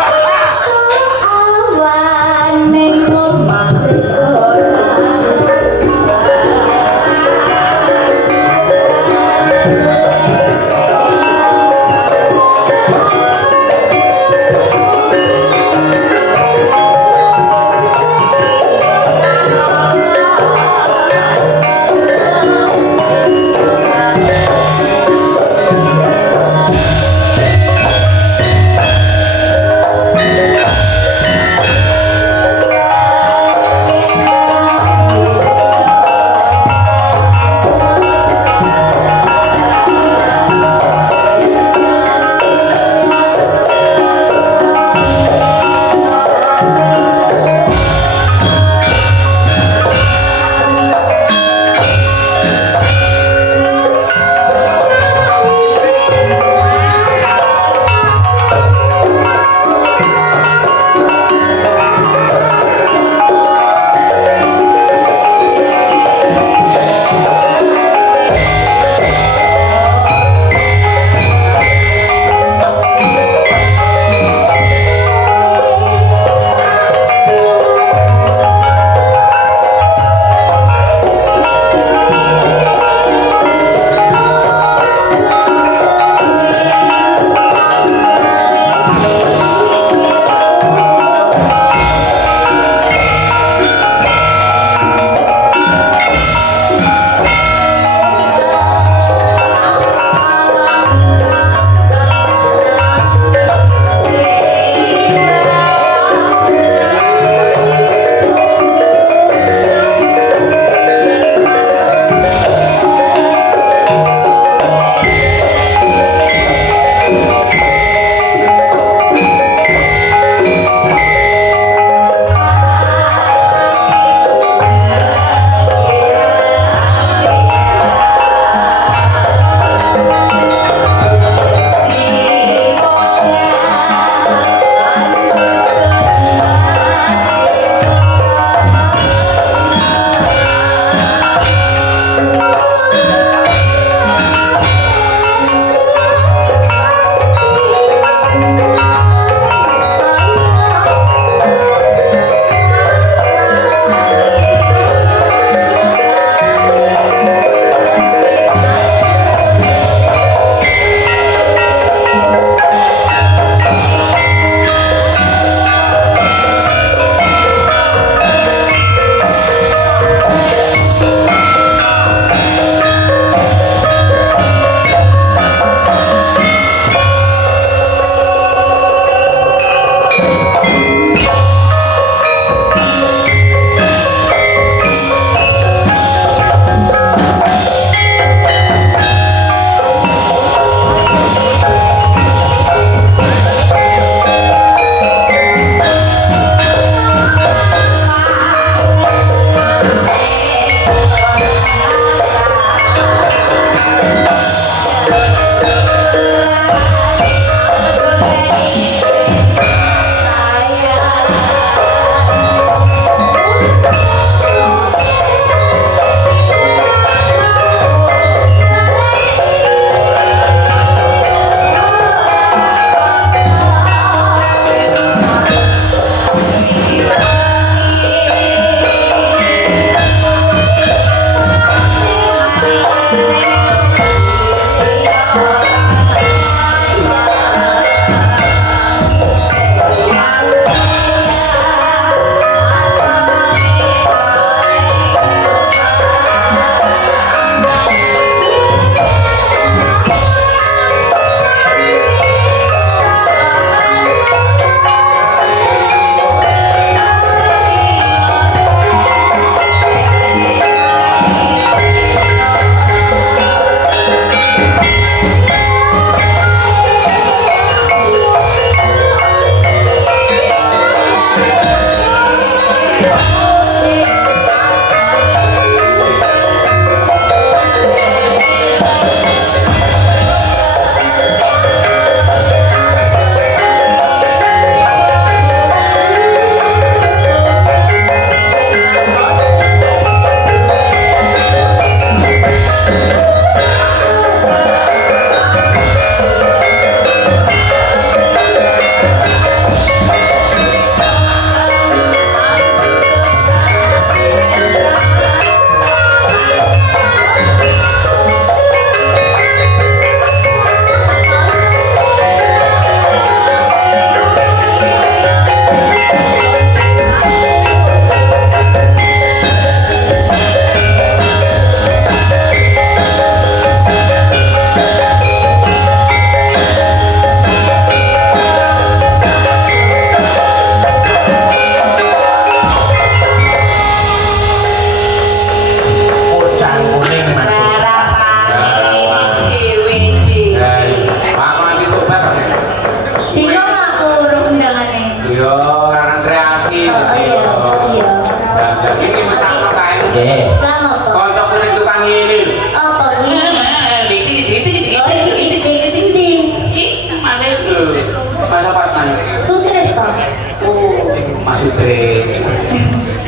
Tris.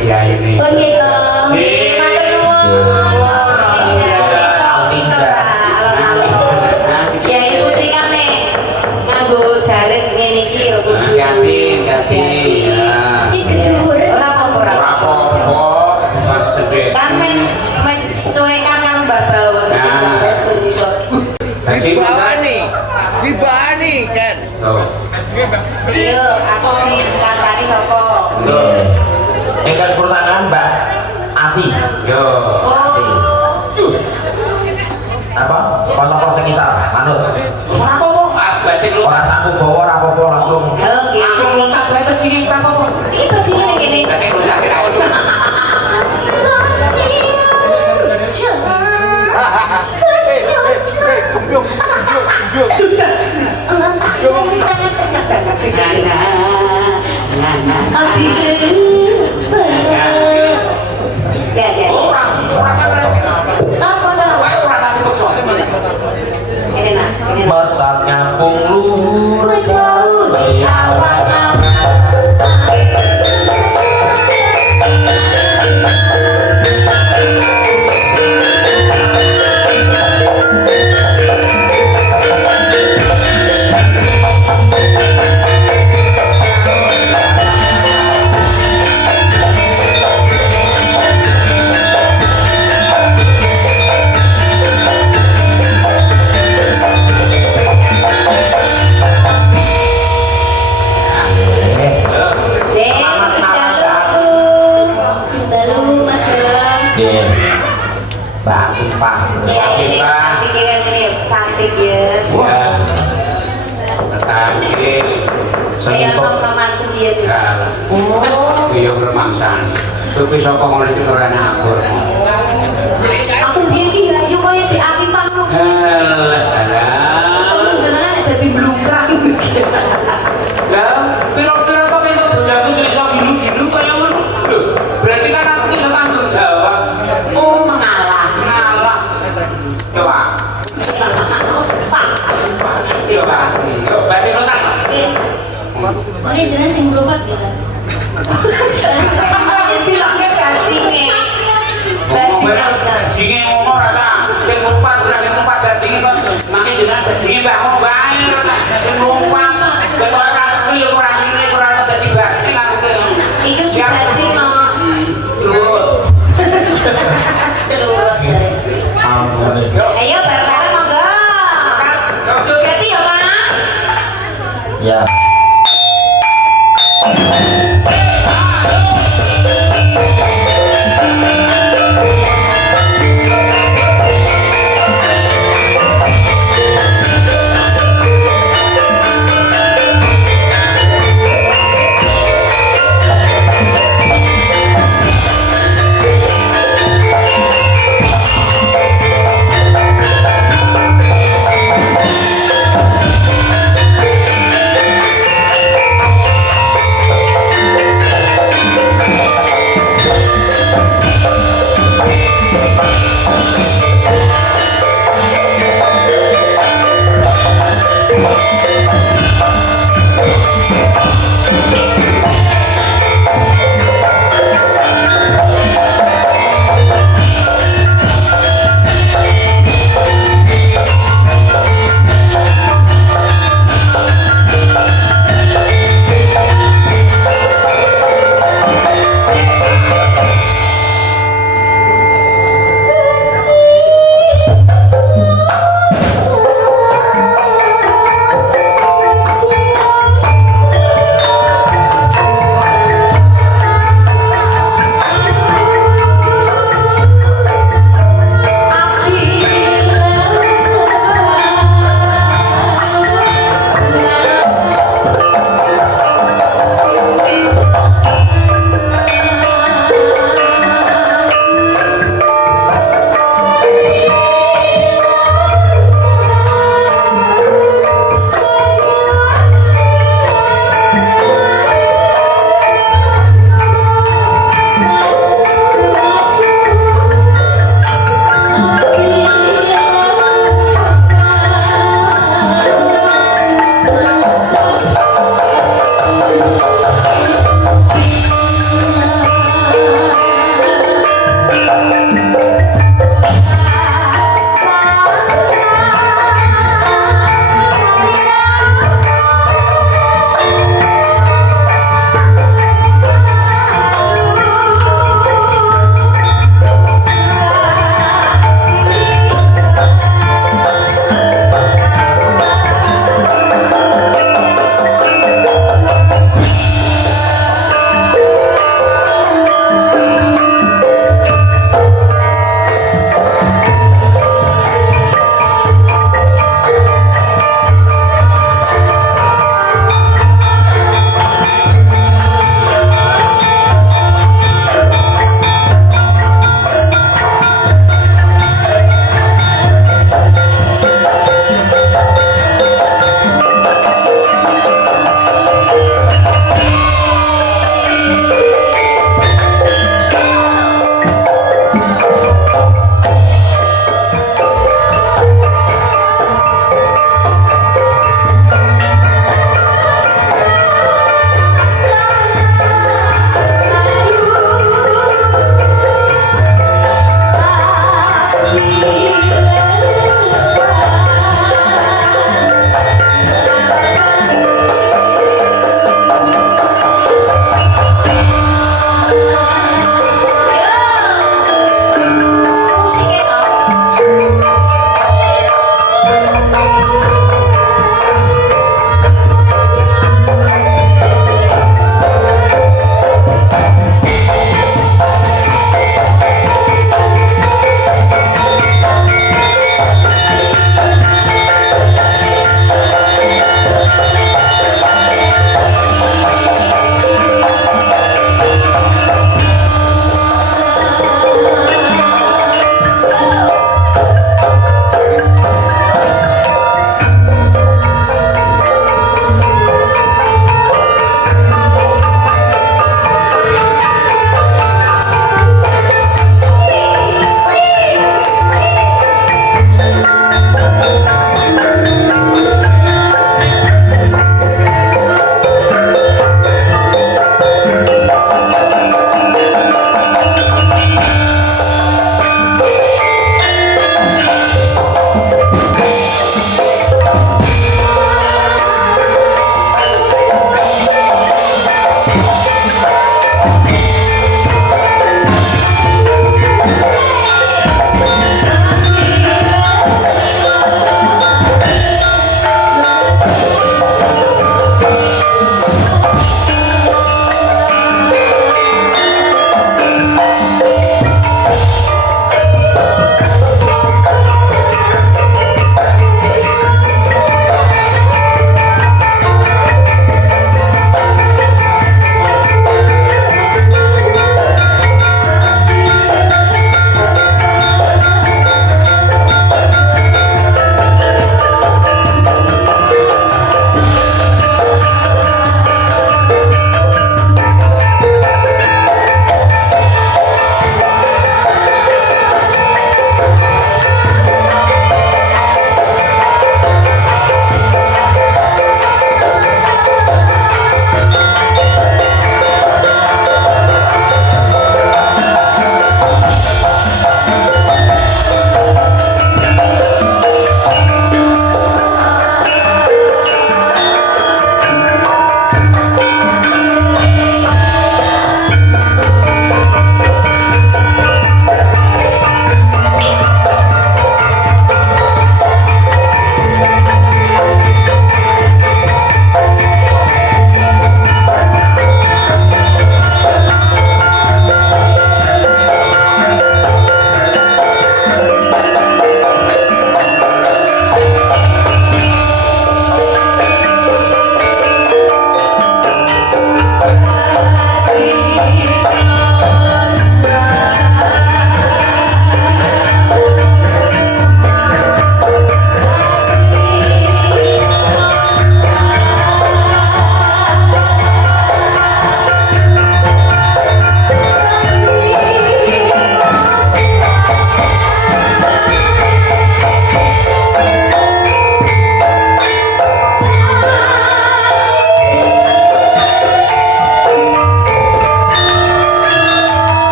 Ya ini. Pun gitu. Matur nuwun. Bisa Pak, alon-alon. Ya ibu Putri kan nek nganggo jarit ngene iki ya kudu. Hati-hati. Ya. Ini kedua. Ora apa-apa ora. Apa-apa, bukan cedek. Kan men sesuaikan karo Mbak Bawon. Nah. Lagi Dibani kan. Tuh. Iya, aku dikancani sapa? Tuh. Ingkang perusahaan Mbak Afi. Yo. Oh, Apa? Kosong sing isar, manut. Ora apa-apa. Ah, bajing lu. Ora saku bawa ora apa-apa langsung. halo nggih. Langsung loncat wae bajing ora apa-apa. Iki bajingan ngene. Bajing loncat ke awal. Mesat ngapung luhur jauh di awan-awan. Selalu Mas Bram. Nggih. Mbak Fifah. Cantik ya. Ya. Tapi Saya Sentuh. temanku dia. ya. Oh, iya bermangsan. Tapi sapa ngono iki ora ngakur. Aku dia iki yo koyo di akifan lu. Alah, Aku jenengan dadi blungkrang. lah, piro-piro kok itu bojaku jadi iso bilu-bilu kaya ngono. Lho, berarti kan aku iso tanggung jawab. Oh, mengalah. Ngalah. Yo, Pak. Pak. Yo, Pak. Yo, berarti lo tak. Ini jenis yang berobat gitu. Bilangnya bajinge. Bajinge ngomong rasa sing numpak ora sing numpak bajinge kok makin jenengan bajinge mbak ngomong bae rasa sing numpak kok ora ngerti lho ora ngene ora dadi bajing aku ki. Itu bajing no. Terus Seluruh jare. Ampun. Ayo bareng-bareng monggo. Joget ya, Pak. Ya.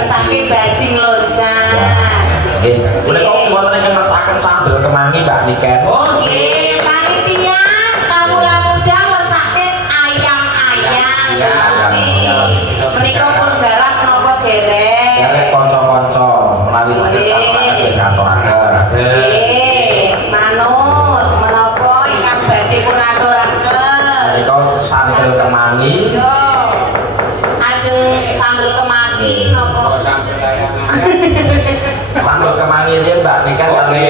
ngersake bajing loncat. Nggih. Menika wonten ingkang masakan sambel kemangi Mbak Niken. Oke, panitia kamu undang ngersake ayam-ayam. Menika pun garap napa derek? Derek kanca-kanca menawi saged katuraken nggih katuraken. Manut menapa ingkang badhe pun aturaken. Menika sambel kemangi. Yo. Ajeng sambel kemangi napa? Sambel kemangi dia Mbak Niken kali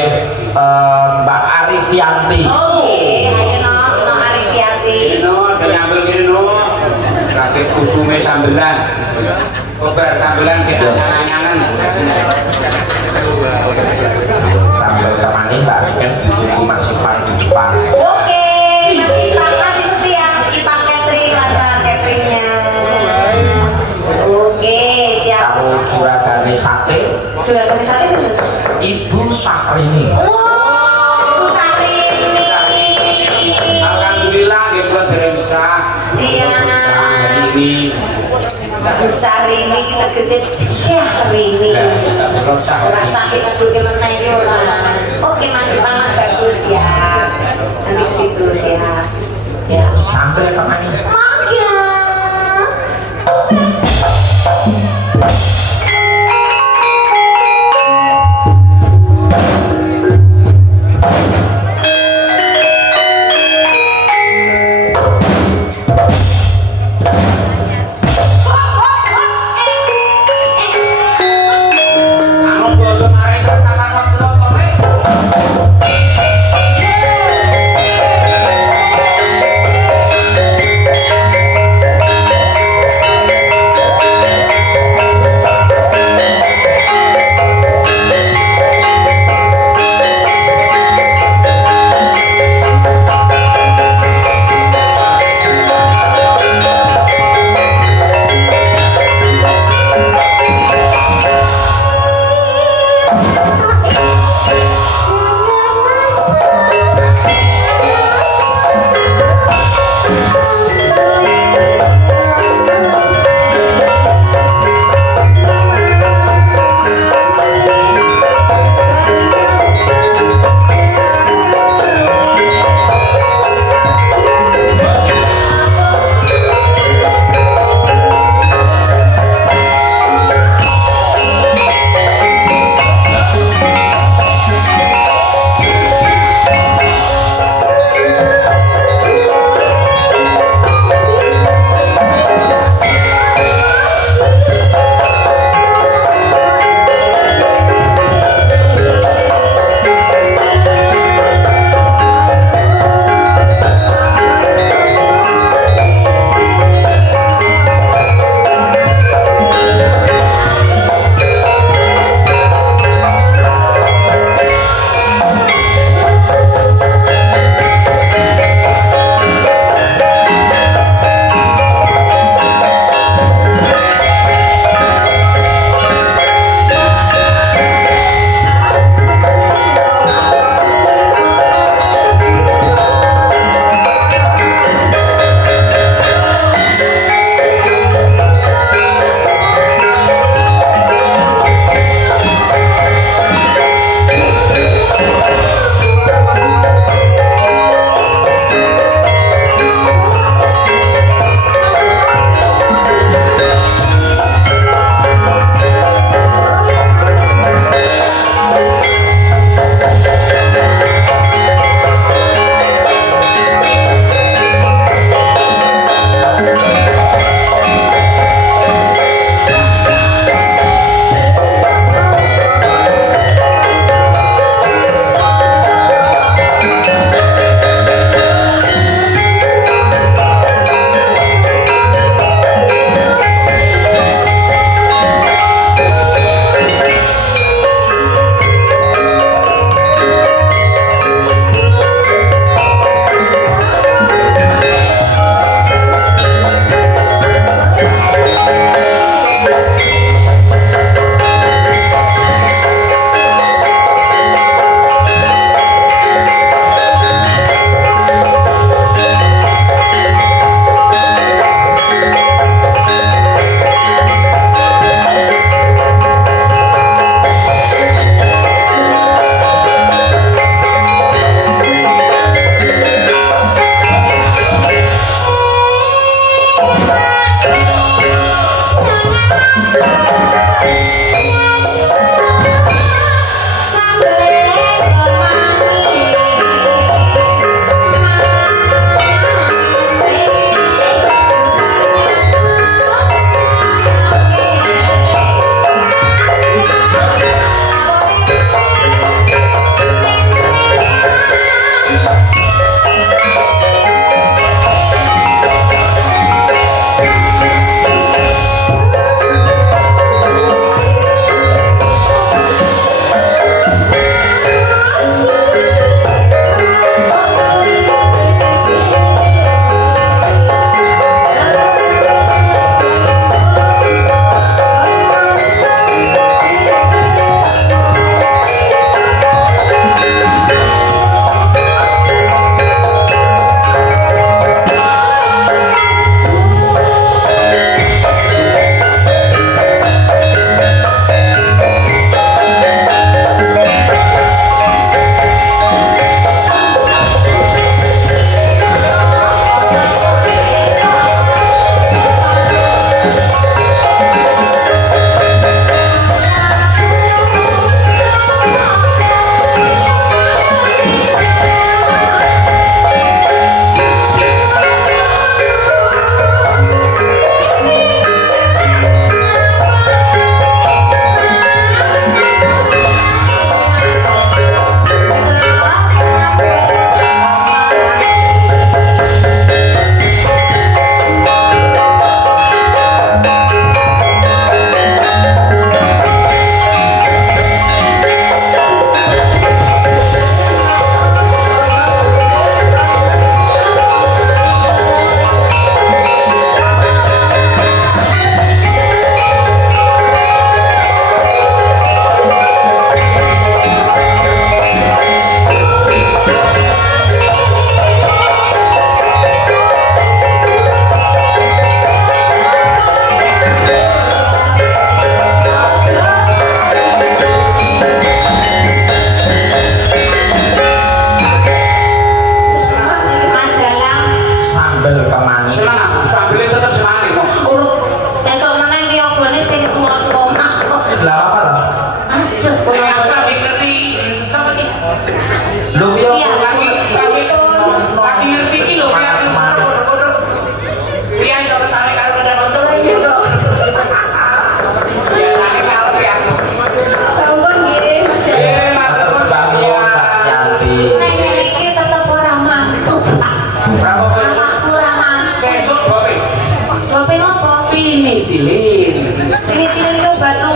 Mbak Arifianti. Oke, ayo no Arifianti. Kino, dan nyambel kino. Rakit kusume sambelan. Kobar sambelan kita angan-angan. Sambel kemangi Mbak Niken ditunggu Mas Ipan di depan. Oke, Mas Ipang masih setia, Mas Ipang catering lancar cateringnya. Oke, siap. Karo juragane sate Sudah kami sate. Ibu Sakrini. Bu Sarini. Alhamdulillah nggih kula dereng sah. Siap. Ini Bu Sarini kita gesek Syahrini. Ora sakit ngedulke meneh iki ora. Oke Mas Ipang Mas bagus ya. Nanti ke situ siap. Ya. Sambel kemangi. Mangga. anu bojo mare katakan waktu tole.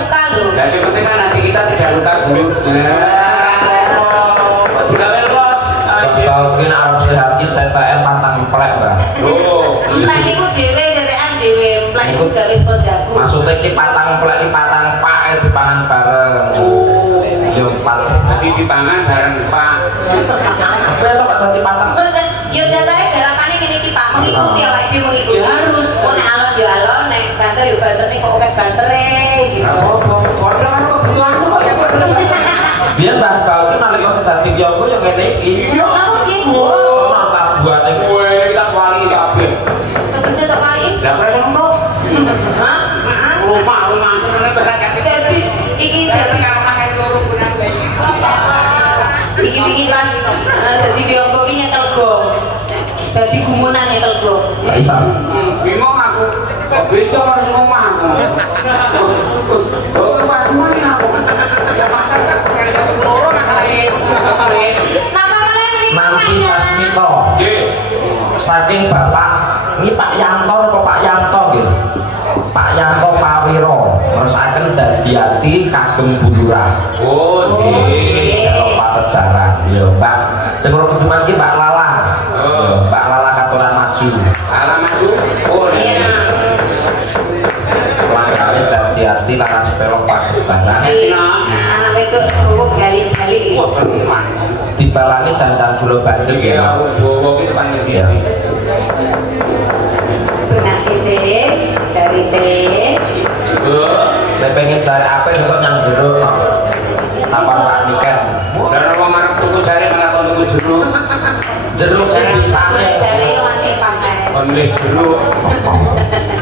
luka lho. Lah sing penting kan hati kita tidak luka dulu. Digawe los. Kalau kena Arab sehati CTM patang plek mbak. Oh, Entah niku dhewe cetekan dhewe, plek iku gawe saka jago. Maksudnya ki patang plek ki patang pak dipangan bareng. Yo empat. jadi dipangan bareng Pak. Apa ya toh tadi patang? Yo dasare garakane ngene iki Pak, mengikuti awake dhewe mengikuti. Ya harus. Kok nek alon yo alon, nek banter yo banter nek kok akeh bantere gitu. Padha karo kebutuhanmu kok ya. Biar mbak kau ki nalika sedati yo yo ngene iki. Yo kamu ki. Tenang tak buat Kowe kita wali kabeh. Tegese tok kali. Lah presono. Hah? Rumah ngene barang Jadi iki dadi kalau makan loro bulan iki Mas. Dadi biombo iki nyetel gong. Dadi gumunan nyetel gong. Gak bisa. bingung aku. Kok beda karo sing omahku. Oh, rumah aku. Ya makan kan kali loro masalahe. Napa kalian mriki? Nanti Sasmito. Nggih. Saking bapak ini Pak Yanto apa Pak Yanto gitu. Pak Yanto Pawiro meresakan dadi ati kagem bulurah. Oh, nggih. Kalau Pak Tebaran, yo Mbak. Sing ora keduman ki Mbak Lala. Oh. Mbak Lala katuran maju. Ala maju. Oh, Iya. Langgawe dadi ati laras pelok Pak Tebaran. Anak wedok kok gali-gali. Wah, teman. Dibalani dandan gula bajel Iya, ya. bawa itu kan ngerti. Iya. Benak isih jari teh. Nek pengen cari apa sesuk nyang jero no. Tapar Pak Niken. Dan orang marah tuku jari malah kon tuku jeruk. Jeruk sing bisane. Jari masih pakai. Kon milih jeruk.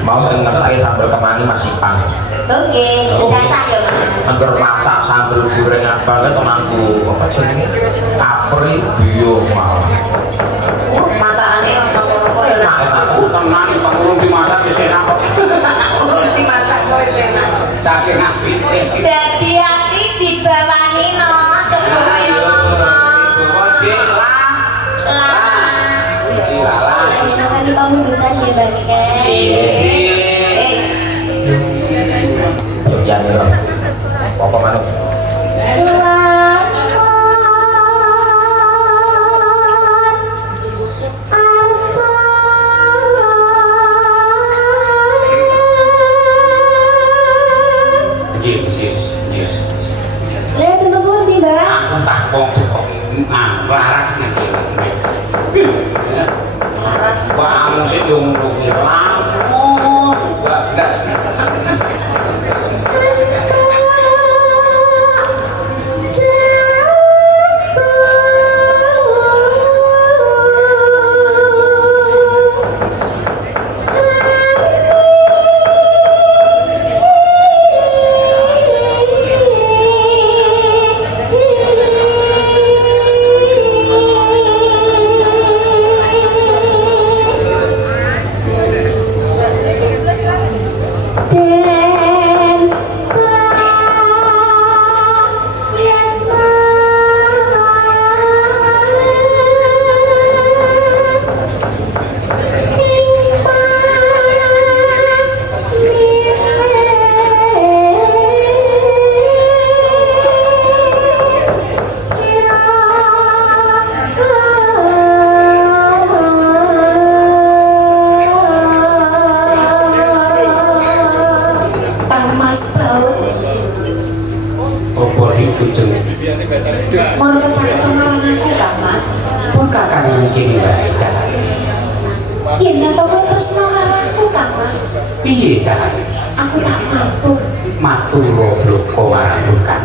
Mau sing ngersake sambel kemangi masih pang. Oke, sudah sah ya Mas. Angger masak sambel goreng abang itu mangku apa jenenge? Kapri bio malah. Masakannya apa-apa ya nak. Enak Aku tenang, pangurung dimasak wis enak kok. Urut dimasak kok wis enak. Saking apik. Dadi ati dibawani no, coba kaya Minumkan di pamunggutan ya Bang Ken. Yo jan yo. Apa manuk? Lihat sebentar nih Bang. Aku tak kok laras nanti. laras. Kamu sih diumur lamun. Gas. Mau cari kemarin aku Kak Mas. Pun kakak ini kini baik jalan. Iya nggak tahu kok tresno karo aku Kak Mas. Piye jalan? Aku tak matur. Matur goblok kok warang bukan.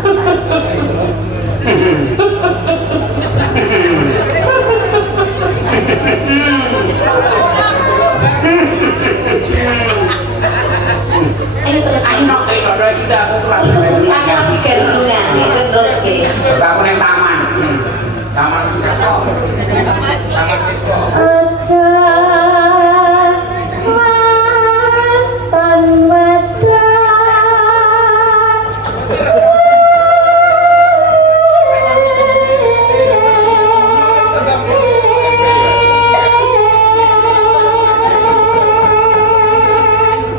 Ayo terus. Ayo kita aku kurang. Aku lagi gantungan. Itu terus ke. Aku neng taman. Taman bisa stop. Taman bisa. Aja watan watan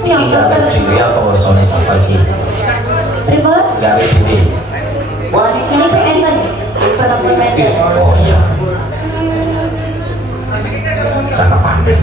Iki gak sing ya apa sone sampai iki. Pripun? gawe sini. Wah, ini Ini tuh enten. Supplementer. Oh iya. Jangan panik.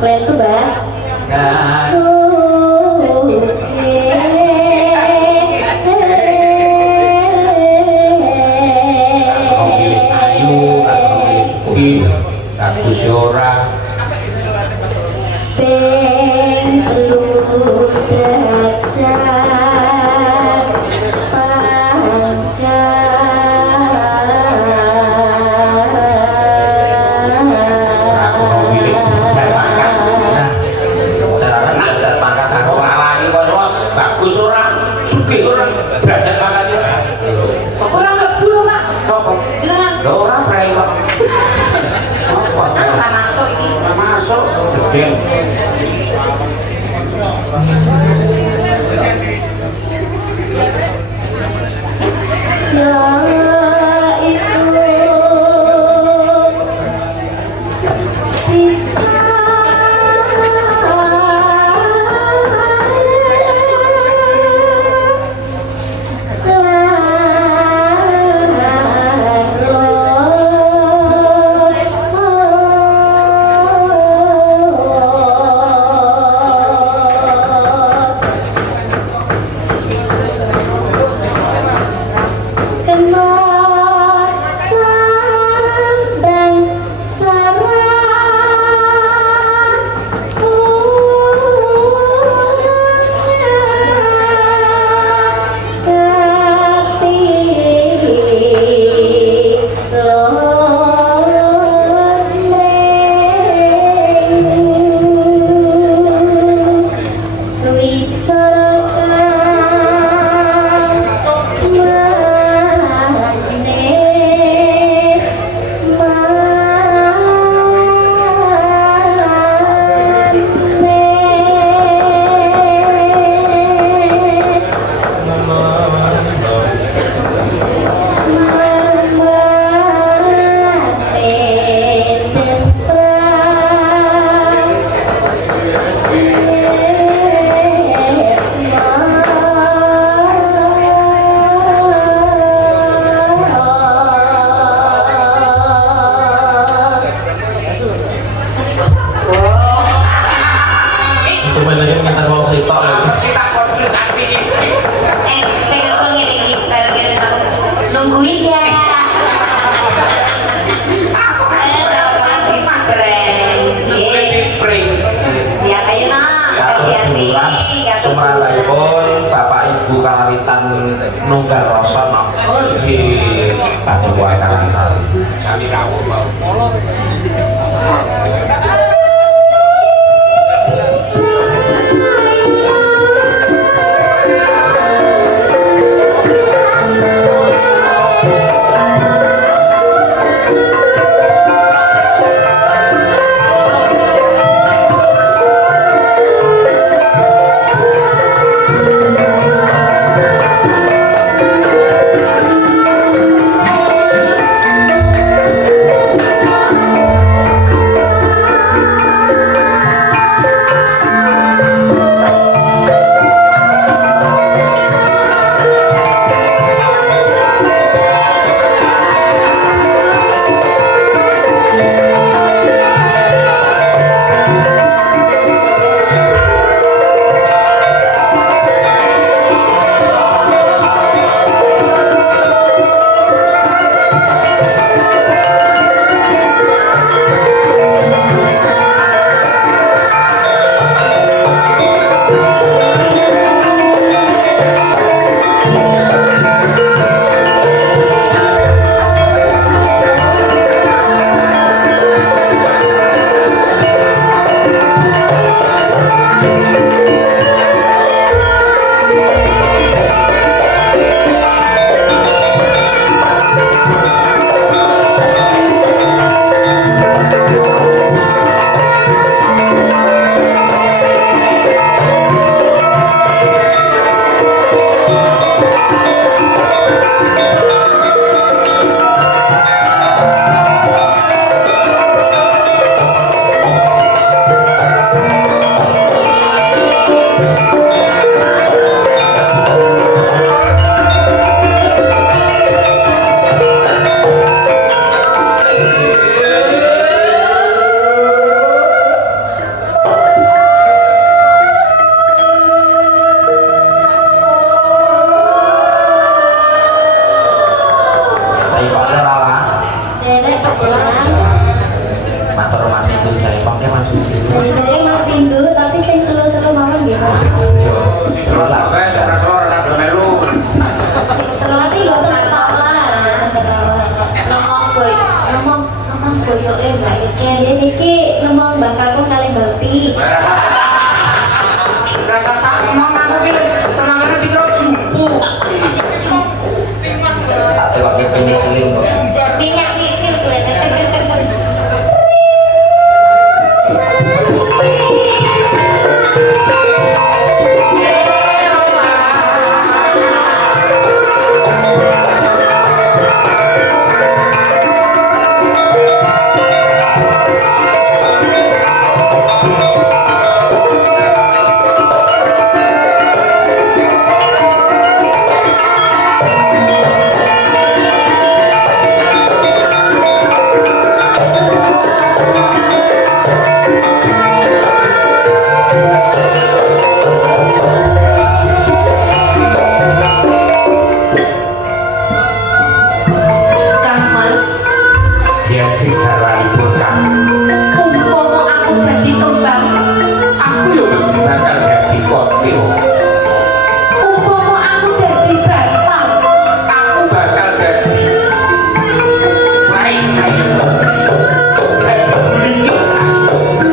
Kalian tuh bang ayu, atau suki, aku syora. Peng telur derajat Aku memilih jajar pangkat. Jalanan jajar pangkat Aku ngalani kok los, bagus orang, sugih orang, derajat pangkatnya. Orang lebu lho, Pak. Apa? Jenengan Lah orang prai kok. Apa? ora masuk iki. Ora masuk. Gede. ya itu bisa kena sandang sebenarnya kita mau sitok lagi. Kita konsultasi ini. Saya kok ngene iki bareng nungguin ya. Aku lagi magreng. Pring. Siap ayo no. Hati-hati. Sumralaipun Bapak Ibu Karawitan Nunggal Rosana si Paduka Karangsari. Sami rawuh mau. Thank Aduh, saya pakai Mas Windu. Daripada Mas Windu, tapi sing seru-seru mawon nggih, Mas. Terus lah. Saya suara-suara rada melu. Seru sih mboten ketawa. Ngomong boyoke Mbak Iki. Dia iki ngomong bakal kok kali Bapi. Rasa tak ngomong aku ki tenangane dikira jumpu. Tak tengok ke penicillin kok. Minyak misil kuwi. Kang Mas, dia digarani Burkang. umpama aku dadi kembang, Aku yo bakal dadi kotil. umpama aku dadi bantang, Aku bakal dadi rai-rai.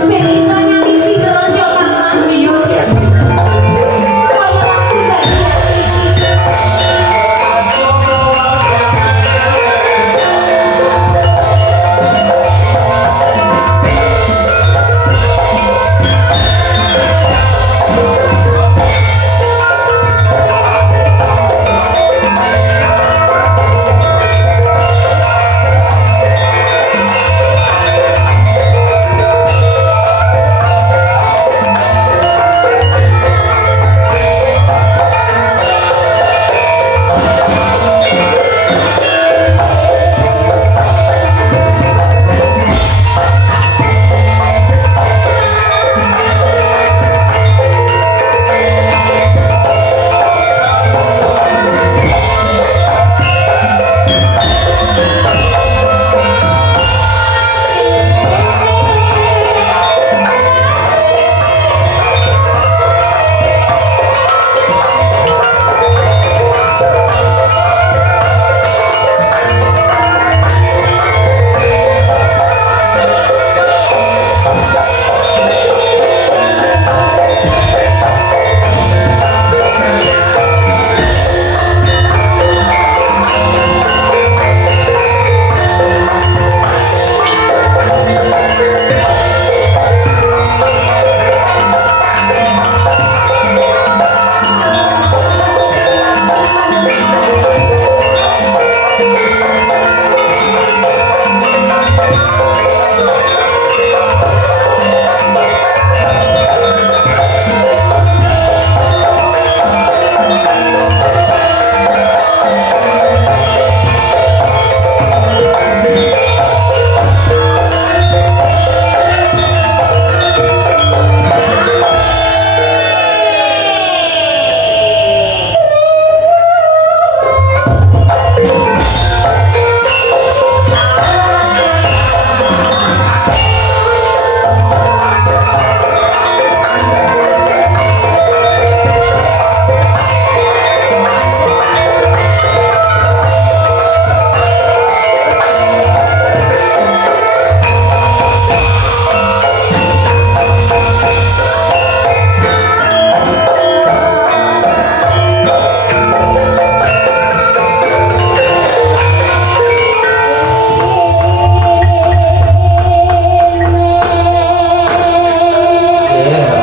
ben iso nyawiji terus yo Kang Mas yo. Kaya aku dadi iki.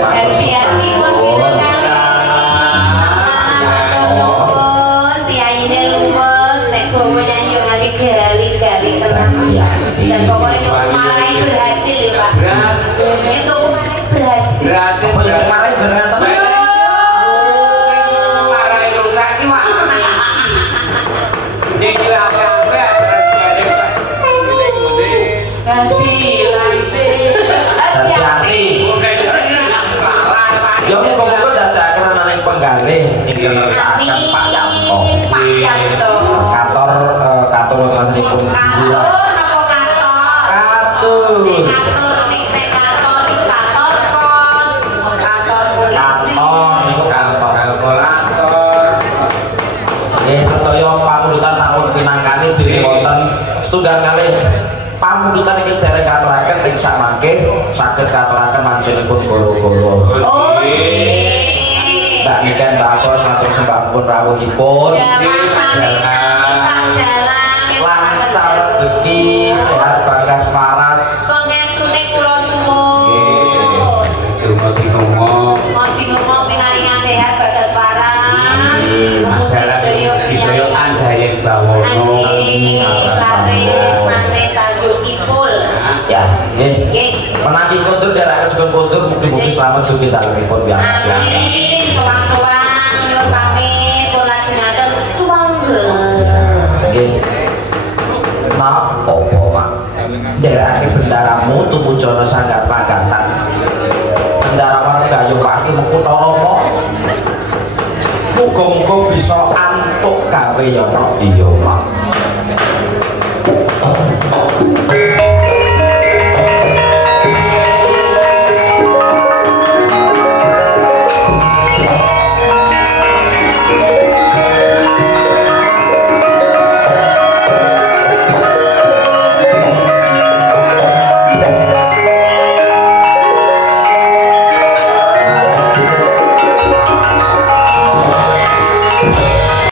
Hati-hati pun kita kali. Tiyaine lumes, nek bawa nyanyi yo nganti gali-gali tenang. Dan pokoknya itu marahi berhasil ya Pak. Berhasil. Itu berhasil. Berhasil. Apa yang kemarin jenengan tenan? Marahi rusak ki mak. Iki apa-apa Hati-hati. Ya muga-muga dadakan anak penggalih ingkang ngersakaken Pak Yanto. Pak Yanto. Kantor kantor maksudipun Katur apa kantor? Katur. Katur nek kalih pamundutan iki dereng katuraken ing samangke saged katuraken manjenipun goro-goro. Oh, nggih. Mbak Niken Bakon matur sembah pun rawuhipun. Dalang sami Pak Dalang. Lancar rezeki, sehat bagas paras. Pangestune kula suwun. Tunggu-tunggu. Mati-mati pinaringan sehat bagas paras. Masalah disoyokan saya bawono. Nggih, saris salju ipul. Ya, nggih. Nggih. Menawi kondur daerah kesukaan kondur mugi-mugi selamat dugi dalemipun piyambak. Amin.